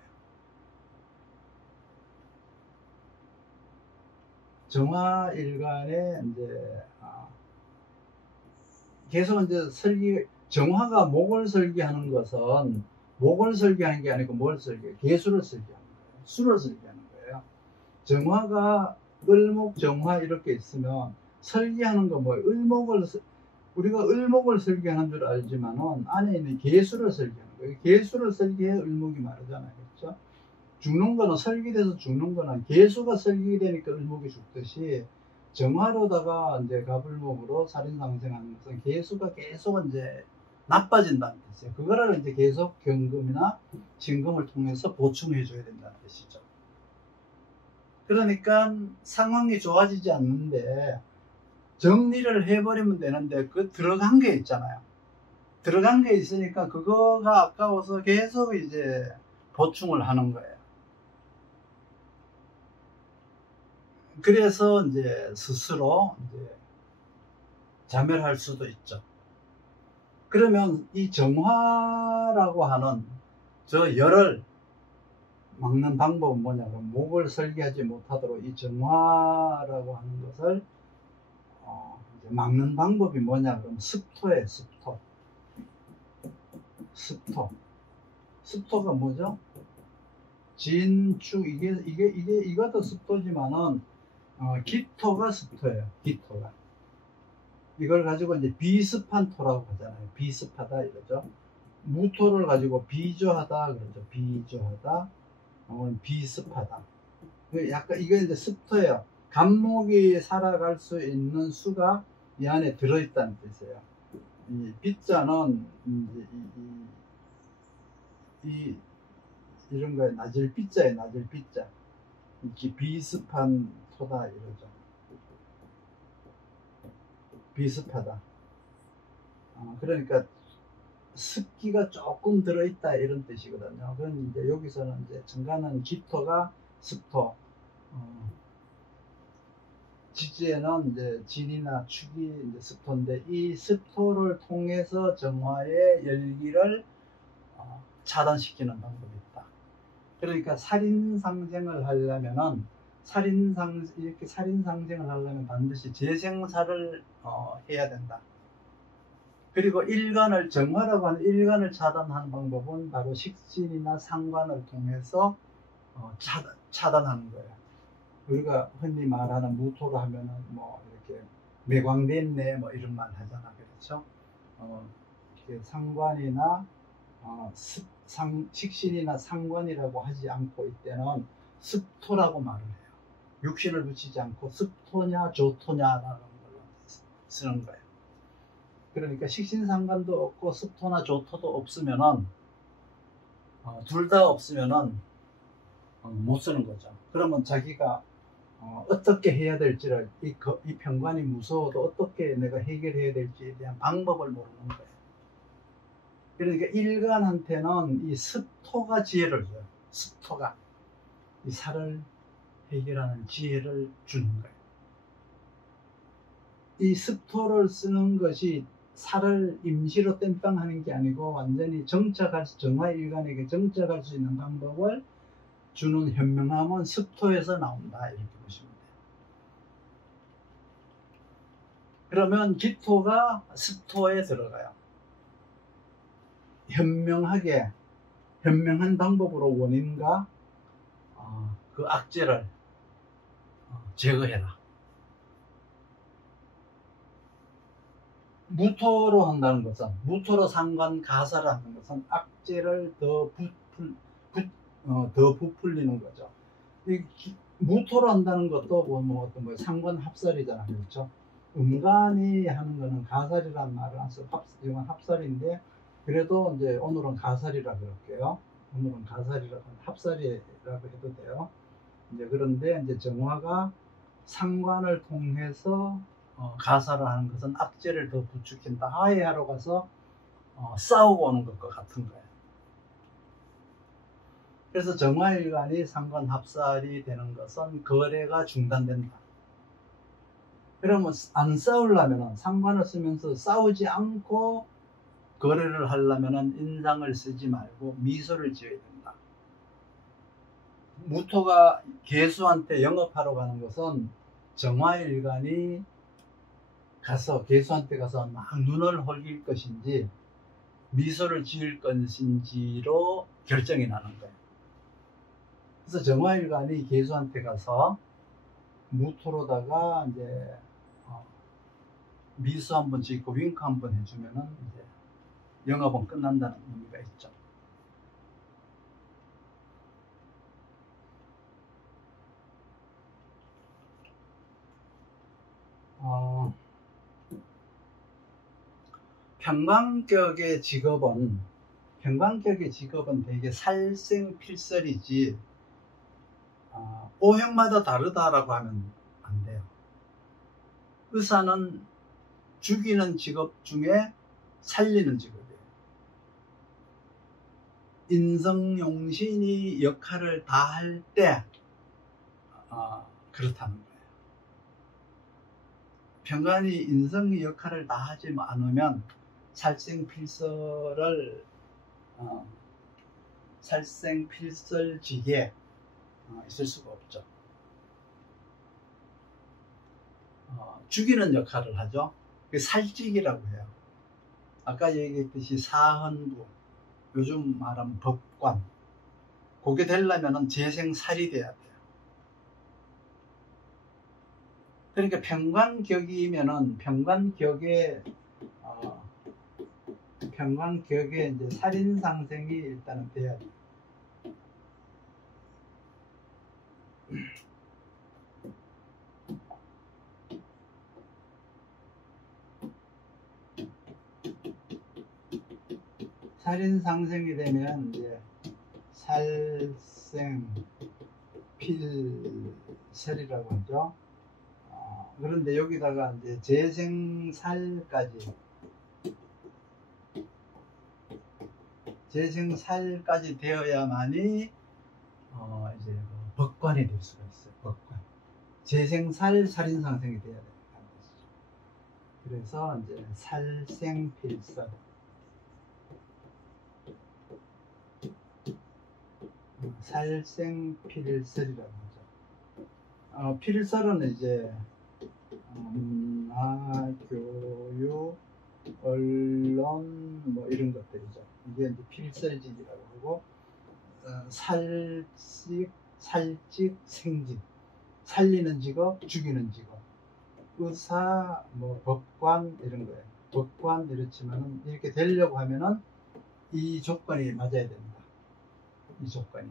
정화일간에 이제 계속 이제 정화가 목을 설계하는 것은 목을 설계하는 게 아니고 뭘 설계? 개수를 설계하는 거예요. 수를 설계하는 거예요. 정화가 을목, 정화 이렇게 있으면 설계하는 거 뭐예요? 우리가 을목을 설계하는 줄 알지만은 안에 있는 개수를 설계하는 거예요. 개수를 설계해 을목이 마르잖아요. 그렇죠? 죽는 거는 설계돼서 죽는 거는 개수가 설계되니까 을목이 죽듯이 정화로다가 이제 갑을목으로 살인상생하는 것은 개수가 계속 이제 나빠진다는 뜻이에요. 그거를 이제 계속 경금이나 진금을 통해서 보충해 줘야 된다는 뜻이죠. 그러니까 상황이 좋아지지 않는데 정리를 해버리면 되는데 그 들어간 게 있잖아요. 들어간 게 있으니까 그거가 아까워서 계속 이제 보충을 하는 거예요. 그래서 이제 스스로 이제 자멸할 수도 있죠. 그러면 이 정화라고 하는 저 열을 막는 방법은 뭐냐면 목을 설계하지 못하도록 이 정화라고 하는 것을 이제 막는 방법이 뭐냐 그러면 습토예요. 습토가 뭐죠? 진축 이것도 습토지만은 기토가 습토예요. 기토가 이걸 가지고 이제 비습한 토라고 하잖아요. 비습하다 이러죠. 무토를 가지고 비조하다 그러죠. 비조하다. 비습하다. 약간 이게 이제 습토예요. 간목이 살아갈 수 있는 수가 이 안에 들어있다는 뜻이에요. 이 비자는 이런 거에 낮을 비자에 낮을 비자. 이렇게 비습한 토다 이러죠. 비습하다. 그러니까 습기가 조금 들어있다 이런 뜻이거든요. 그건 이제 여기서는 이제 정가는 기토가 습토, 지지에는 이제 진이나 축이 이제 습토인데 이 습토를 통해서 정화의 열기를 차단시키는 방법이 있다. 그러니까 살인상생을 하려면은 이렇게 살인상생을 하려면 반드시 재생살을 해야 된다. 그리고 정화라고 하는 일간을 차단하는 방법은 바로 식신이나 상관을 통해서 차단하는 거예요. 우리가 흔히 말하는 무토로 하면은 뭐 이렇게 매광됐네 뭐 이런 말 하잖아. 그렇죠? 상관이나 식신이나 상관이라고 하지 않고 이때는 습토라고 말을 해요. 육신을 붙이지 않고 습토냐 조토냐라는 걸로 쓰는 거예요. 그러니까 식신상관도 없고 습토나 조토도 없으면은 둘 다 없으면은 못 쓰는 거죠. 그러면 자기가 어떻게 해야 될지를 이 편관이 무서워도 어떻게 내가 해결해야 될지에 대한 방법을 모르는 거예요. 그러니까 일간한테는 이 습토가 지혜를 줘요. 습토가 이 살을 해결하는 지혜를 주는 거예요. 이 습토를 쓰는 것이 살을 임시로 땜빵하는 게 아니고 완전히 정화일간에게 정착할 수 있는 방법을 주는 현명함은 습토에서 나온다 이렇게 보시면 돼요. 그러면 기토가 습토에 들어가요. 현명한 방법으로 원인과 그 악재를 제거해라. 무토로 한다는 것은, 무토로 상관 가사를 하는 것은 악재를 더 부풀리는 거죠. 무토로 한다는 것도 어떤 상관 합살이잖아요. 그렇죠? 음간이 하는 거는 가살이라는 말을 안 써요. 이건 합살인데, 그래도 이제 오늘은 가살이라 그럴게요. 오늘은 가살이라고, 합살이라고 해도 돼요. 이제 그런데 이제 정화가 상관을 통해서 가사를 하는 것은 악재를 더 부추긴다. 화해하러 가서 싸우고 오는 것과 같은 거예요. 그래서 정화일간이 상관 합살이 되는 것은 거래가 중단된다. 그러면 안 싸우려면, 상관을 쓰면서 싸우지 않고 거래를 하려면 인상을 쓰지 말고 미소를 지어야 된다. 무토가 개수한테 영업하러 가는 것은 정화일간이 개수한테 가서 막 눈을 흘릴 것인지 미소를 지을 것인지로 결정이 나는 거예요. 그래서 정화일간이 개수한테 가서 무토로다가 이제 미소 한번 짓고 윙크 한번 해주면은 이제 영업은 끝난다는 의미가 있죠. 평광격의 직업은 되게 살생필설이지 오형마다 다르다라고 하면 안 돼요. 의사는 죽이는 직업 중에 살리는 직업이에요. 인성용신이 역할을 다 할 때 그렇다는 거예요. 평간이 인성의 역할을 다 하지 않으면 살생필설직에 있을 수가 없죠. 죽이는 역할을 하죠. 살직이라고 해요. 아까 얘기했듯이 사헌부, 요즘 말하면 법관, 그게 되려면 재생살이 돼야 돼요. 그러니까 평관격이면은 평관격에 이제 살인상생이 일단은 돼야 돼요. 살인상생이 되면 이제 살생필설이라고 하죠. 그런데 여기다가 이제 재생살까지 되어야만이 이제 법관이 될 수가 있어요. 법관. 재생살 살인상생이 돼야 된다는 것이죠. 그래서 이제 살생필설. 살생필설이라고 하죠. 필설은 이제 문화, 교육, 언론 뭐 이런 것들이죠. 이게 이제 필설직이라고 하고 살직, 생직, 살리는 직업, 죽이는 직업, 의사, 뭐 법관 이런 거예요. 법관 이렇지만은 이렇게 되려고 하면은 이 조건이 맞아야 됩니다. 이 조건이.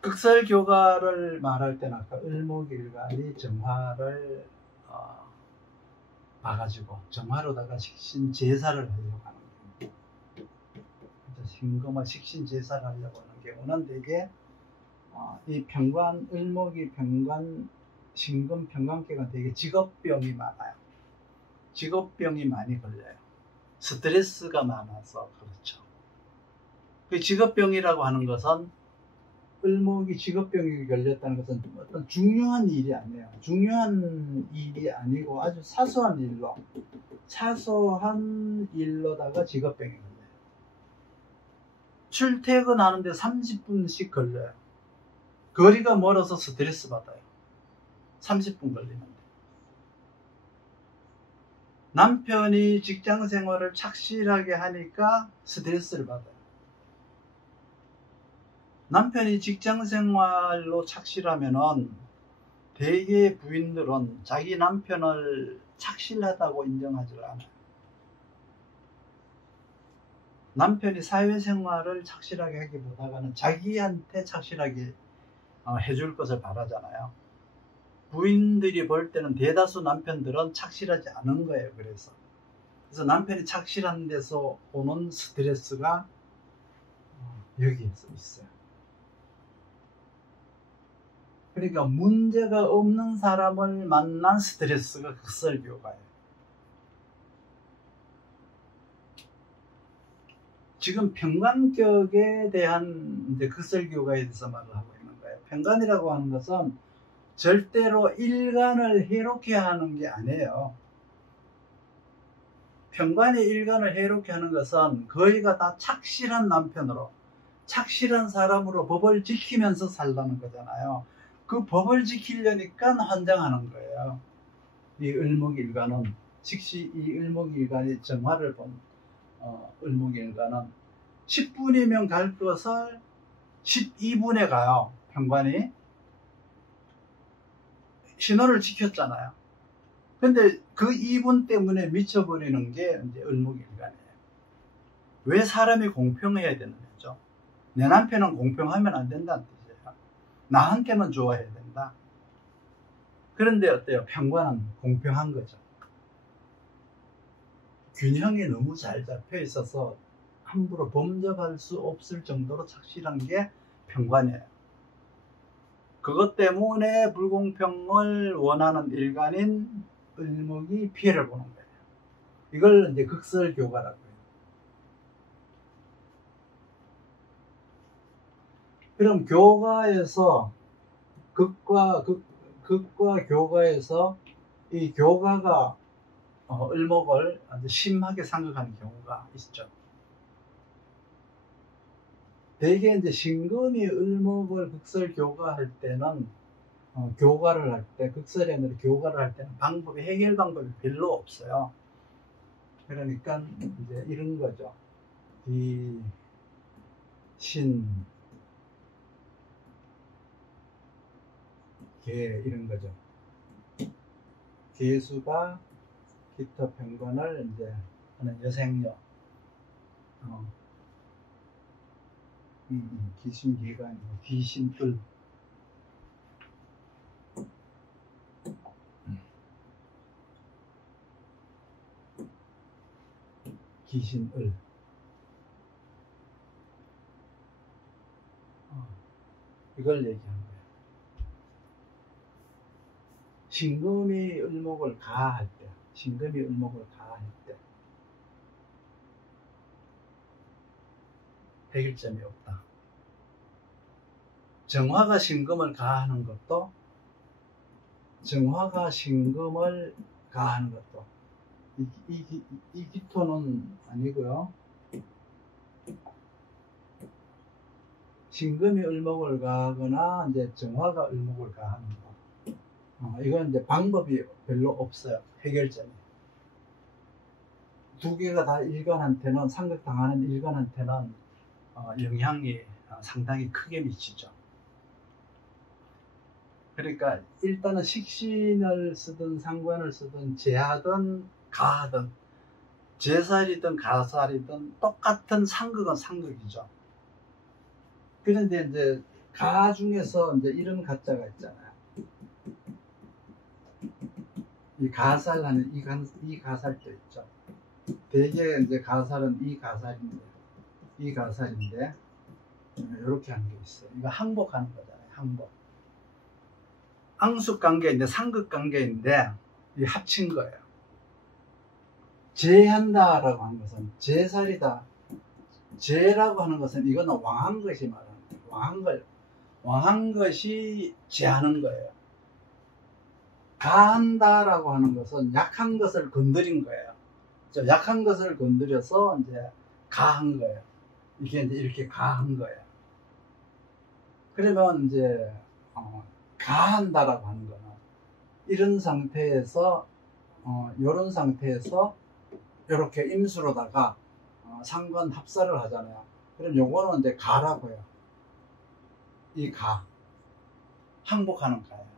극설교가를 말할 때는 아까 을목일간이 정화를 봐가지고 정화로다가 식신 제사를 하려고 하는 경우, 신금화 식신 제사를 하려고 하는 경우는 되게 이 평관, 을목이 평관, 신금, 평관계가 되게 직업병이 많아요. 직업병이 많이 걸려요. 스트레스가 많아서 그렇죠. 그 직업병이라고 하는 것은 을목이 직업병이 걸렸다는 것은 어떤 중요한 일이 아니에요. 중요한 일이 아니고 아주 사소한 일로다가 직업병이 걸려요. 출퇴근하는데 30분씩 걸려요. 거리가 멀어서 스트레스 받아요. 30분 걸리는데. 남편이 직장 생활을 착실하게 하니까 스트레스를 받아요. 남편이 직장 생활로 착실하면은 대개의 부인들은 자기 남편을 착실하다고 인정하지 않아요. 남편이 사회생활을 착실하게 하기보다는 자기한테 착실하게 해줄 것을 바라잖아요. 부인들이 볼 때는 대다수 남편들은 착실하지 않은 거예요. 그래서 남편이 착실한 데서 오는 스트레스가 여기에서 있어요. 그러니까 문제가 없는 사람을 만난 스트레스가 극설교가예요. 지금 평간격에 대한 이제 극설교가에 대해서 말을 하고 있는 거예요. 평간이라고 하는 것은 절대로 일간을 해롭게 하는 게 아니에요. 평간이 일간을 해롭게 하는 것은 거의가 다 착실한 남편으로, 착실한 사람으로 법을 지키면서 살라는 거잖아요. 그 법을 지키려니까 환장하는 거예요. 이 을목일간은, 즉시 이 을목일간이 정화를 본 을목일간은 10분이면 갈 것을 12분에 가요. 평관이 신호를 지켰잖아요. 근데 그 2분 때문에 미쳐버리는 게 이제 을목일간이에요. 왜 사람이 공평해야 되는 거죠? 내 남편은 공평하면 안 된다는 뜻이에요. 나한테만 좋아해야 된다. 그런데 어때요? 평관은 공평한 거죠. 균형이 너무 잘 잡혀 있어서 함부로 범접할 수 없을 정도로 착실한 게 평관이에요. 그것 때문에 불공평을 원하는 일간인 을목이 피해를 보는 거예요. 이걸 이제 극설교가라고 해요. 그럼 교가에서 극과 교가에서 이 교가가 을목을 아주 심하게 상극하는 경우가 있죠. 대개 이제 신금이 을목을 극설 교가할 때는 교가를 할 때, 극설이 아니라 교가를 할 때는 해결 방법이 별로 없어요. 그러니까 이제 이런 거죠. 이 신, 개 이런 거죠. 개수가 기토 평관을 이제 하는 여생녀. 귀신개가 아니고 귀신을. 귀신을. 이걸 얘기하는 거예요. 신금이 을목을 가할 때, 신금이 을목을 가할 때 해결점이 없다. 정화가 신금을 가하는 것도, 정화가 신금을 가하는 것도, 이 기토는 아니고요. 신금이 을목을 가하거나 이제 정화가 을목을 가하는 거. 이건 이제 방법이 별로 없어요. 해결점이. 두 개가 다 일간한테는, 상극당하는 일간한테는 영향이 상당히 크게 미치죠. 그러니까 일단은 식신을 쓰든 상관을 쓰든 제하든 가하든 제살이든 가살이든 똑같은 상극은 상극이죠. 그런데 이제 가 중에서 이제 이런 가자가 있잖아요. 이 가살하는 이 가살도 있죠. 대개 이제 가살은 이 가살인데 이렇게 하는 게 있어요. 이거 항복하는 거잖아요. 항복. 앙숙 관계인데 상극 관계인데 이 합친 거예요. 제한다라고 하는 것은 제살이다. 제라고 하는 것은 이거는 왕한 것이 말하는 거예요. 왕한 것이 제하는 거예요. 가한다라고 하는 것은 약한 것을 건드린 거예요. 약한 것을 건드려서 이제 가한 거예요. 이게 이제 이렇게 가한 거예요. 그러면 이제 가한다라고 하는 거는 이런 상태에서 이런 상태에서 이렇게 임수로다가 상관 합사를 하잖아요. 그럼 요거는 이제 가라고요. 이 가 항복하는 가예요.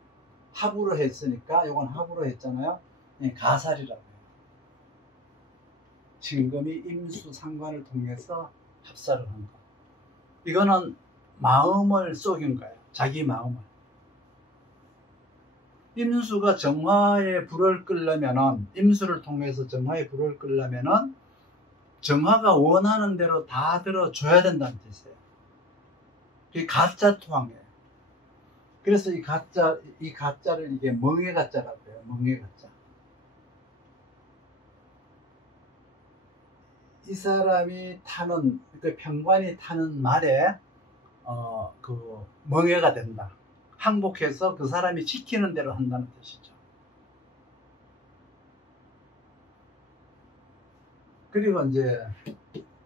합으로 했으니까 이건 합으로 했잖아요. 가살이라고 해요. 진금이 임수 상관을 통해서 합사를 한 거. 이거는 마음을 속인 거예요. 자기 마음을. 임수가 정화에 불을 끄려면은, 임수를 통해서 정화에 불을 끄려면은 정화가 원하는 대로 다 들어줘야 된다는 뜻이에요. 그게 가짜 토항이에요. 그래서 이 가짜를 이게 멍해가짜라고 해요. 멍해가짜. 이 사람이 타는, 그 평관이 타는 말에 그 멍해가 된다. 항복해서 그 사람이 시키는 대로 한다는 뜻이죠. 그리고 이제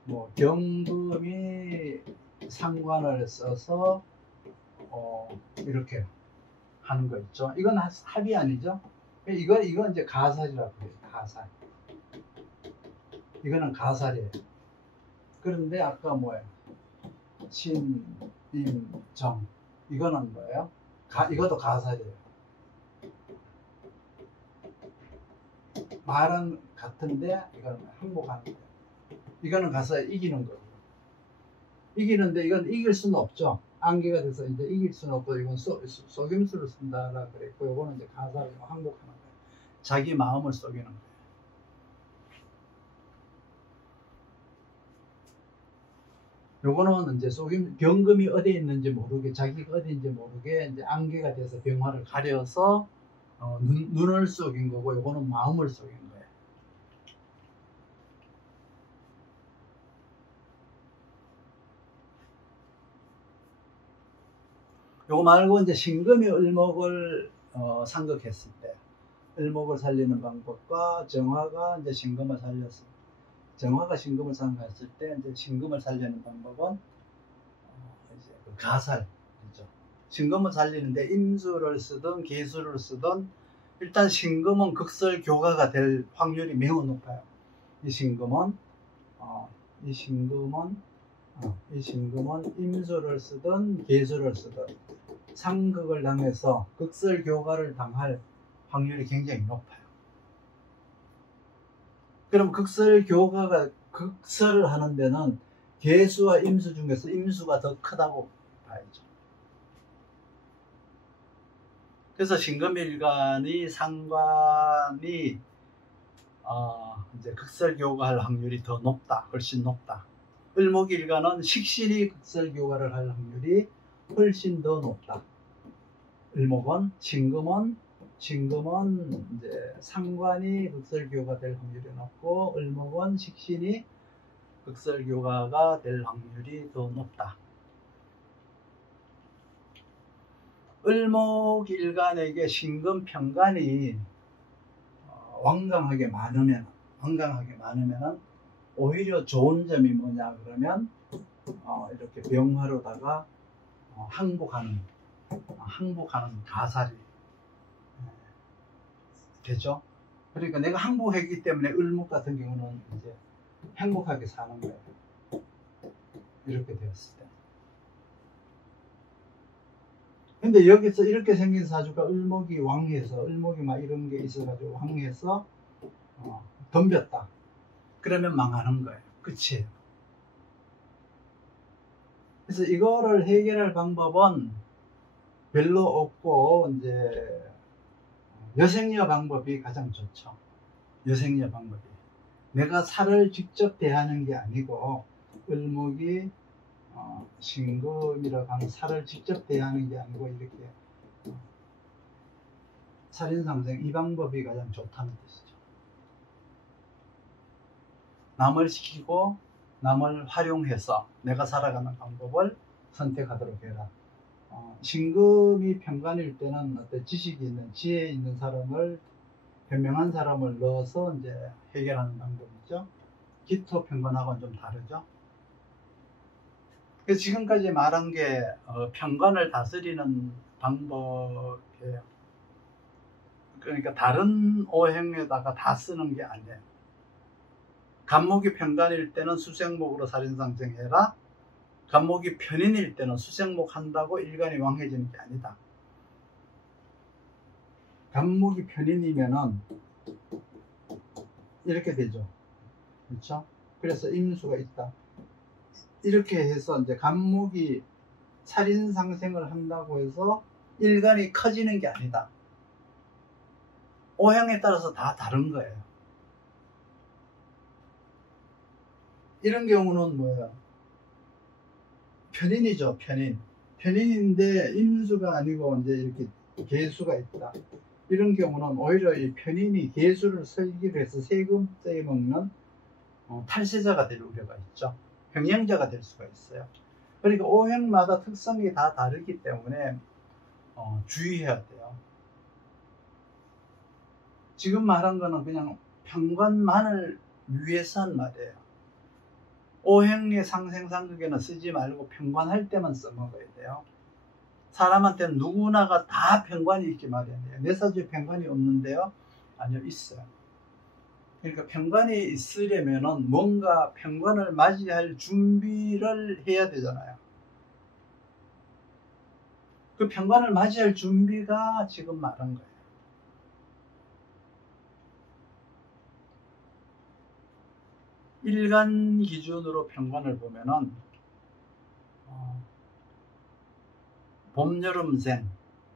뭐 경금이 상관을 써서 이렇게 하는 거 있죠. 이건 합이 아니죠. 이거 이제 가살이라고 해요. 가살. 이거는 가살이에요. 그런데 아까 뭐예요? 신, 임, 정. 이거는 뭐예요? 이것도 가살이에요. 말은 같은데 이거는 항복하는 거예요. 이거는 가서 이기는 거예요. 이기는데 이건 이길 수는 없죠. 안개가 돼서 이제 이길 수는 없고, 이건 속임수를 쓴다라 그랬고, 이거는 이제 가사를 항복하는 거예요. 자기 마음을 속이는 거예요. 요거는 이제 경금이 어디에 있는지 모르게, 자기가 어디인지 모르게 이제 안개가 돼서 병화를 가려서 눈을 속인 거고, 요거는 마음을 속인 거예요. 요거 말고 이제 신금이 을목을 상극했을 때, 을목을 살리는 방법과 정화가 이제 신금을 살렸을 때, 정화가 신금을 상극했을 때 이제 신금을 살리는 방법은 이제 그 가살이죠. 신금을 살리는데 임수를 쓰든 계수를 쓰든 일단 신금은 극설교가가 될 확률이 매우 높아요. 이 신금은 임수를 쓰든 계수를 쓰든 상극을 당해서 극설교가를 당할 확률이 굉장히 높아요. 그럼 극설을 하는 데는 계수와 임수 중에서 임수가 더 크다고 봐야죠. 그래서 신금일간이 상관이 이제 극설교가할 확률이 더 높다, 훨씬 높다. 을목일간은 식신이 극설교가를 할 확률이 훨씬 더 높다. 을목은 신금은 이제 상관이 극설교가 될 확률이 높고, 을목은 식신이 극설교가가 될 확률이 더 높다. 을목일간에게 신금 평관이 왕강하게 많으면 오히려 좋은 점이 뭐냐 그러면 이렇게 병화로다가 항복하는 가살이 되죠. 그러니까 내가 항복했기 때문에 을목 같은 경우는 이제 행복하게 사는 거예요. 이렇게 되었을 때. 근데 여기서 이렇게 생긴 사주가 을목이 왕해서, 을목이 막 이런 게 있어가지고 왕해서 덤볐다. 그러면 망하는 거예요. 끝이에요. 그래서 이거를 해결할 방법은 별로 없고, 이제 여생녀 방법이 가장 좋죠. 여생녀 방법이. 내가 살을 직접 대하는 게 아니고, 을목이 신금이라고 하는 살을 직접 대하는 게 아니고, 이렇게 살인상생, 이 방법이 가장 좋다는 뜻이죠. 남을 시키고 남을 활용해서 내가 살아가는 방법을 선택하도록 해라. 신금이 평관일 때는 어떤 지식이 있는, 지혜 있는 사람을, 현명한 사람을 넣어서 이제 해결하는 방법이죠. 기토 평관하고는 좀 다르죠. 그래서 지금까지 말한 게 평관을 다스리는 방법이에요. 그러니까 다른 오행에다가 다 쓰는 게 아니에요. 간목이 평관일 때는 수생목으로 살인상생해라. 간목이 편인일 때는 수생목 한다고 일간이 왕해지는 게 아니다. 간목이 편인이면은 이렇게 되죠. 그렇죠? 그래서 임수가 있다. 이렇게 해서 이제 간목이 살인상생을 한다고 해서 일간이 커지는 게 아니다. 오행에 따라서 다 다른 거예요. 이런 경우는 뭐예요? 편인이죠, 편인. 편인인데 임수가 아니고 이제 이렇게 계수가 있다. 이런 경우는 오히려 이 편인이 계수를 설기로 해서 세금 떼먹는 탈세자가 될 우려가 있죠. 병행자가 될 수가 있어요. 그러니까 오행마다 특성이 다 다르기 때문에 주의해야 돼요. 지금 말한 거는 그냥 평관만을 위해서 한 말이에요. 오행의 상생상극에는 쓰지 말고 평관할 때만 써먹어야 돼요. 사람한테는 누구나가 다 평관이 있기 마련이에요. 내 사주에 평관이 없는데요? 아니요, 있어요. 그러니까 평관이 있으려면은 뭔가 평관을 맞이할 준비를 해야 되잖아요. 그 평관을 맞이할 준비가 지금 말한 거예요. 일간 기준으로 평관을 보면은 봄, 여름생,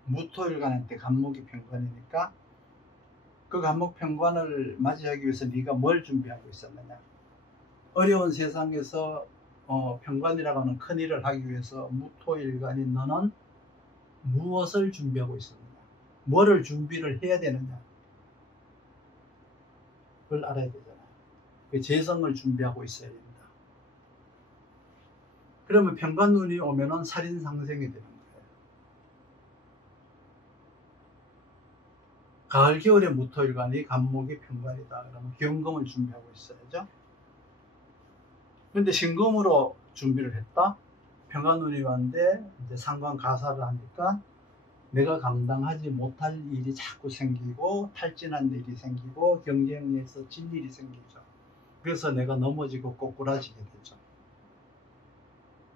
무토일간한테 간목이 평관이니까 그 간목 평관을 맞이하기 위해서 네가 뭘 준비하고 있었느냐. 어려운 세상에서 평관이라고 하는 큰 일을 하기 위해서 무토일간인 너는 무엇을 준비하고 있었느냐. 뭐를 준비를 해야 되느냐. 그걸 알아야 되잖아요. 그 재성을 준비하고 있어야 됩니다. 그러면 평관운이 오면은 살인상생이 되는 거예요. 가을, 겨울에 무토일간이 간목이 평관이다. 그러면 경금을 준비하고 있어야죠. 근데 신금으로 준비를 했다? 평관운이 왔는데 이제 상관 가사를 하니까 내가 감당하지 못할 일이 자꾸 생기고 탈진한 일이 생기고 경쟁에서 진 일이 생기죠. 그래서 내가 넘어지고 꼬꾸라지게 되죠.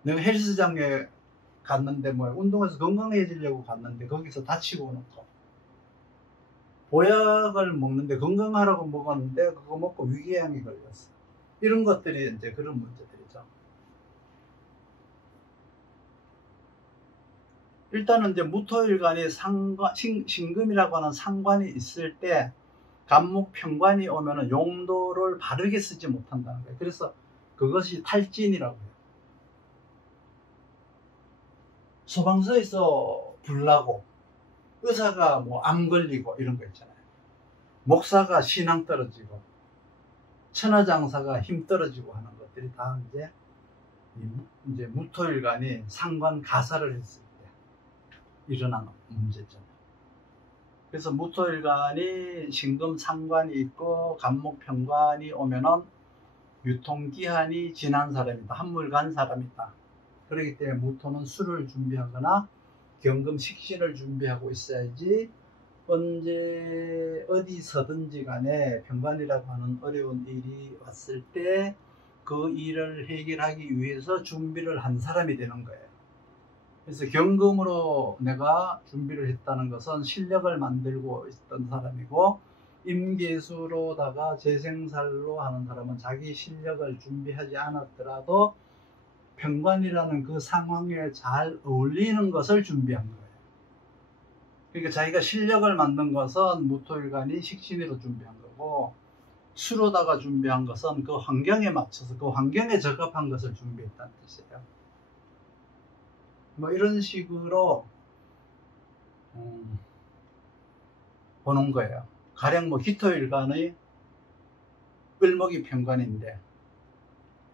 내가 헬스장에 갔는데 운동해서 건강해지려고 갔는데 거기서 다치고 오는 거. 보약을 먹는데 건강하라고 먹었는데 그거 먹고 위궤양이 걸렸어. 이런 것들이 이제 그런 문제들이죠. 일단은 이제 무토일간이 신금이라고 하는 상관이 있을 때 간목 평관이 오면은 용도를 바르게 쓰지 못한다는 거예요. 그래서 그것이 탈진이라고 해요. 소방서에서 불나고 의사가 암 걸리고 이런 거 있잖아요. 목사가 신앙 떨어지고 천하장사가 힘 떨어지고 하는 것들이 다 이제 무토일간이 상관 가사를 했을 때 일어나는 문제잖아요. 그래서 무토일간이 신금 상관이 있고 간목 평관이 오면은 유통기한이 지난 사람이다. 한물 간 사람이다. 그렇기 때문에 무토는 술을 준비하거나 경금 식신을 준비하고 있어야지 언제 어디서든지 간에 평관이라고 하는 어려운 일이 왔을 때 그 일을 해결하기 위해서 준비를 한 사람이 되는 거예요. 그래서 경금으로 내가 준비를 했다는 것은 실력을 만들고 있던 사람이고, 임계수로다가 재생살로 하는 사람은 자기 실력을 준비하지 않았더라도 평관이라는 그 상황에 잘 어울리는 것을 준비한 거예요. 그러니까 자기가 실력을 만든 것은 무토일간이 식신으로 준비한 거고, 수로다가 준비한 것은 그 환경에 맞춰서 그 환경에 적합한 것을 준비했다는 뜻이에요. 이런 식으로 보는 거예요. 가령 기토일간의 을목이 평관인데,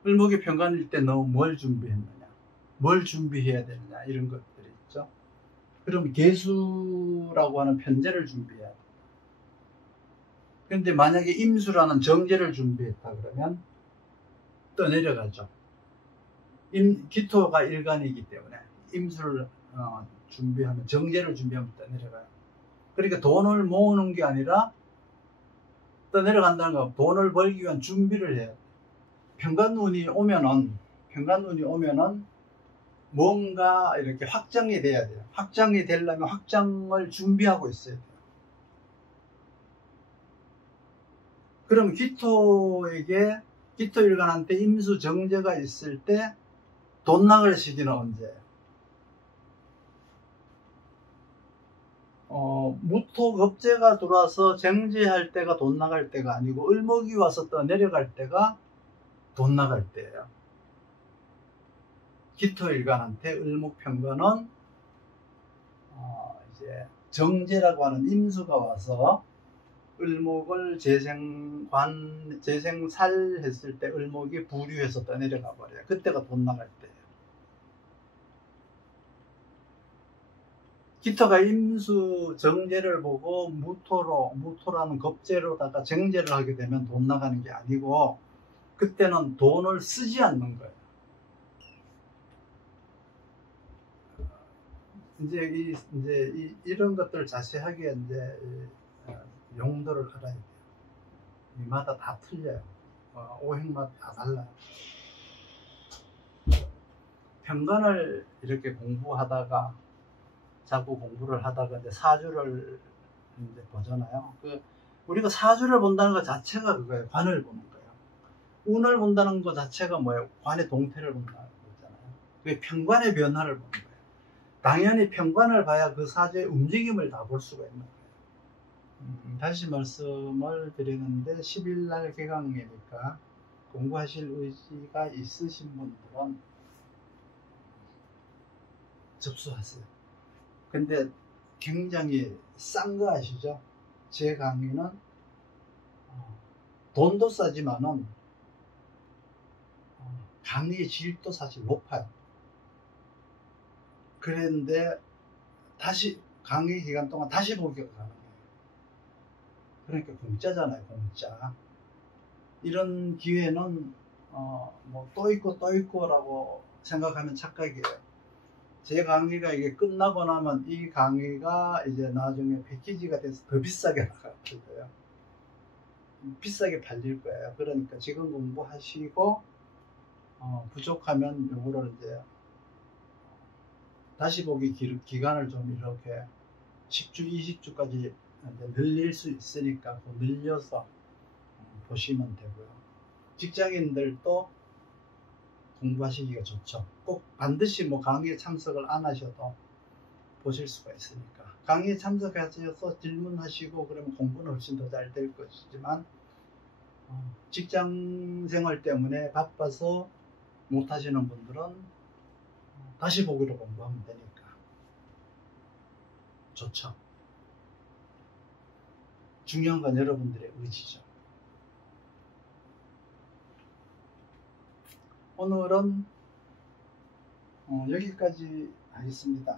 을목이 평관일 때 너 뭘 준비했느냐, 뭘 준비해야 되느냐, 이런 것들이 있죠. 그럼 계수라고 하는 편제를 준비해야 돼. 그런데 만약에 임수라는 정제를 준비했다 그러면 떠내려가죠. 기토가 일간이기 때문에 임수를 준비하면, 정제를 준비하면 떠내려가요. 그러니까 돈을 모으는 게 아니라 떠내려간다는 건 돈을 벌기 위한 준비를 해야 돼. 평관운이 오면은 뭔가 이렇게 확정이 돼야 돼요. 확정이 되려면 확정을 준비하고 있어야 돼요. 그럼 기토일간한테 임수 정제가 있을 때 돈 나갈 시기는 언제예요? 무토급제가 들어와서 정제할 때가 돈 나갈 때가 아니고 을목이 와서 또 내려갈 때가 돈 나갈 때예요. 기토일간한테 을목편관은 이제 정제라고 하는 임수가 와서 을목을 재생살 했을 때 을목이 부류해서 떠내려가 버려요. 그때가 돈 나갈 때예요. 기토가 임수 정제를 보고 무토라는 겁제로다가 정제를 하게 되면 돈 나가는 게 아니고 그때는 돈을 쓰지 않는 거예요. 이제 이런 것들 자세하게 이제 용도를 알아야 돼요. 이마다 다 틀려요. 오행마다 다 달라요. 편관을 이렇게 공부하다가 자꾸 공부를 하다가 이제 사주를 이제 보잖아요. 우리가 사주를 본다는 것 자체가 그거예요. 관을 보는 거예요. 운을 본다는 것 자체가 뭐예요? 관의 동태를 본다는 거잖아요. 그게 편관의 변화를 보는 거예요. 당연히 편관을 봐야 그 사주의 움직임을 다 볼 수가 있는 거예요. 다시 말씀을 드리는데 10일날 개강이니까 공부하실 의지가 있으신 분들은 접수하세요. 근데 굉장히 싼 거 아시죠? 제 강의는 돈도 싸지만은 강의의 질도 사실 높아요. 그런데 다시 강의 기간 동안 다시 보기가 가는 거예요. 그러니까 공짜잖아요, 공짜. 이런 기회는 뭐 또 있고라고 생각하면 착각이에요. 제 강의가 이게 끝나고 나면 이 강의가 이제 나중에 패키지가 돼서 더 비싸게 나갈 거예요. 비싸게 팔릴 거예요. 그러니까 지금 공부하시고 부족하면 요거를 이제 다시 보기 기간을 좀 이렇게 10주, 20주까지 늘릴 수 있으니까 늘려서 보시면 되고요. 직장인들도 공부하시기가 좋죠. 꼭 반드시 뭐 강의에 참석을 안 하셔도 보실 수가 있으니까. 강의에 참석하셔서 질문하시고 그러면 공부는 훨씬 더 잘 될 것이지만 직장 생활 때문에 바빠서 못 하시는 분들은 다시 보기로 공부하면 되니까 좋죠. 중요한 건 여러분들의 의지죠. 오늘은 여기까지 하겠습니다.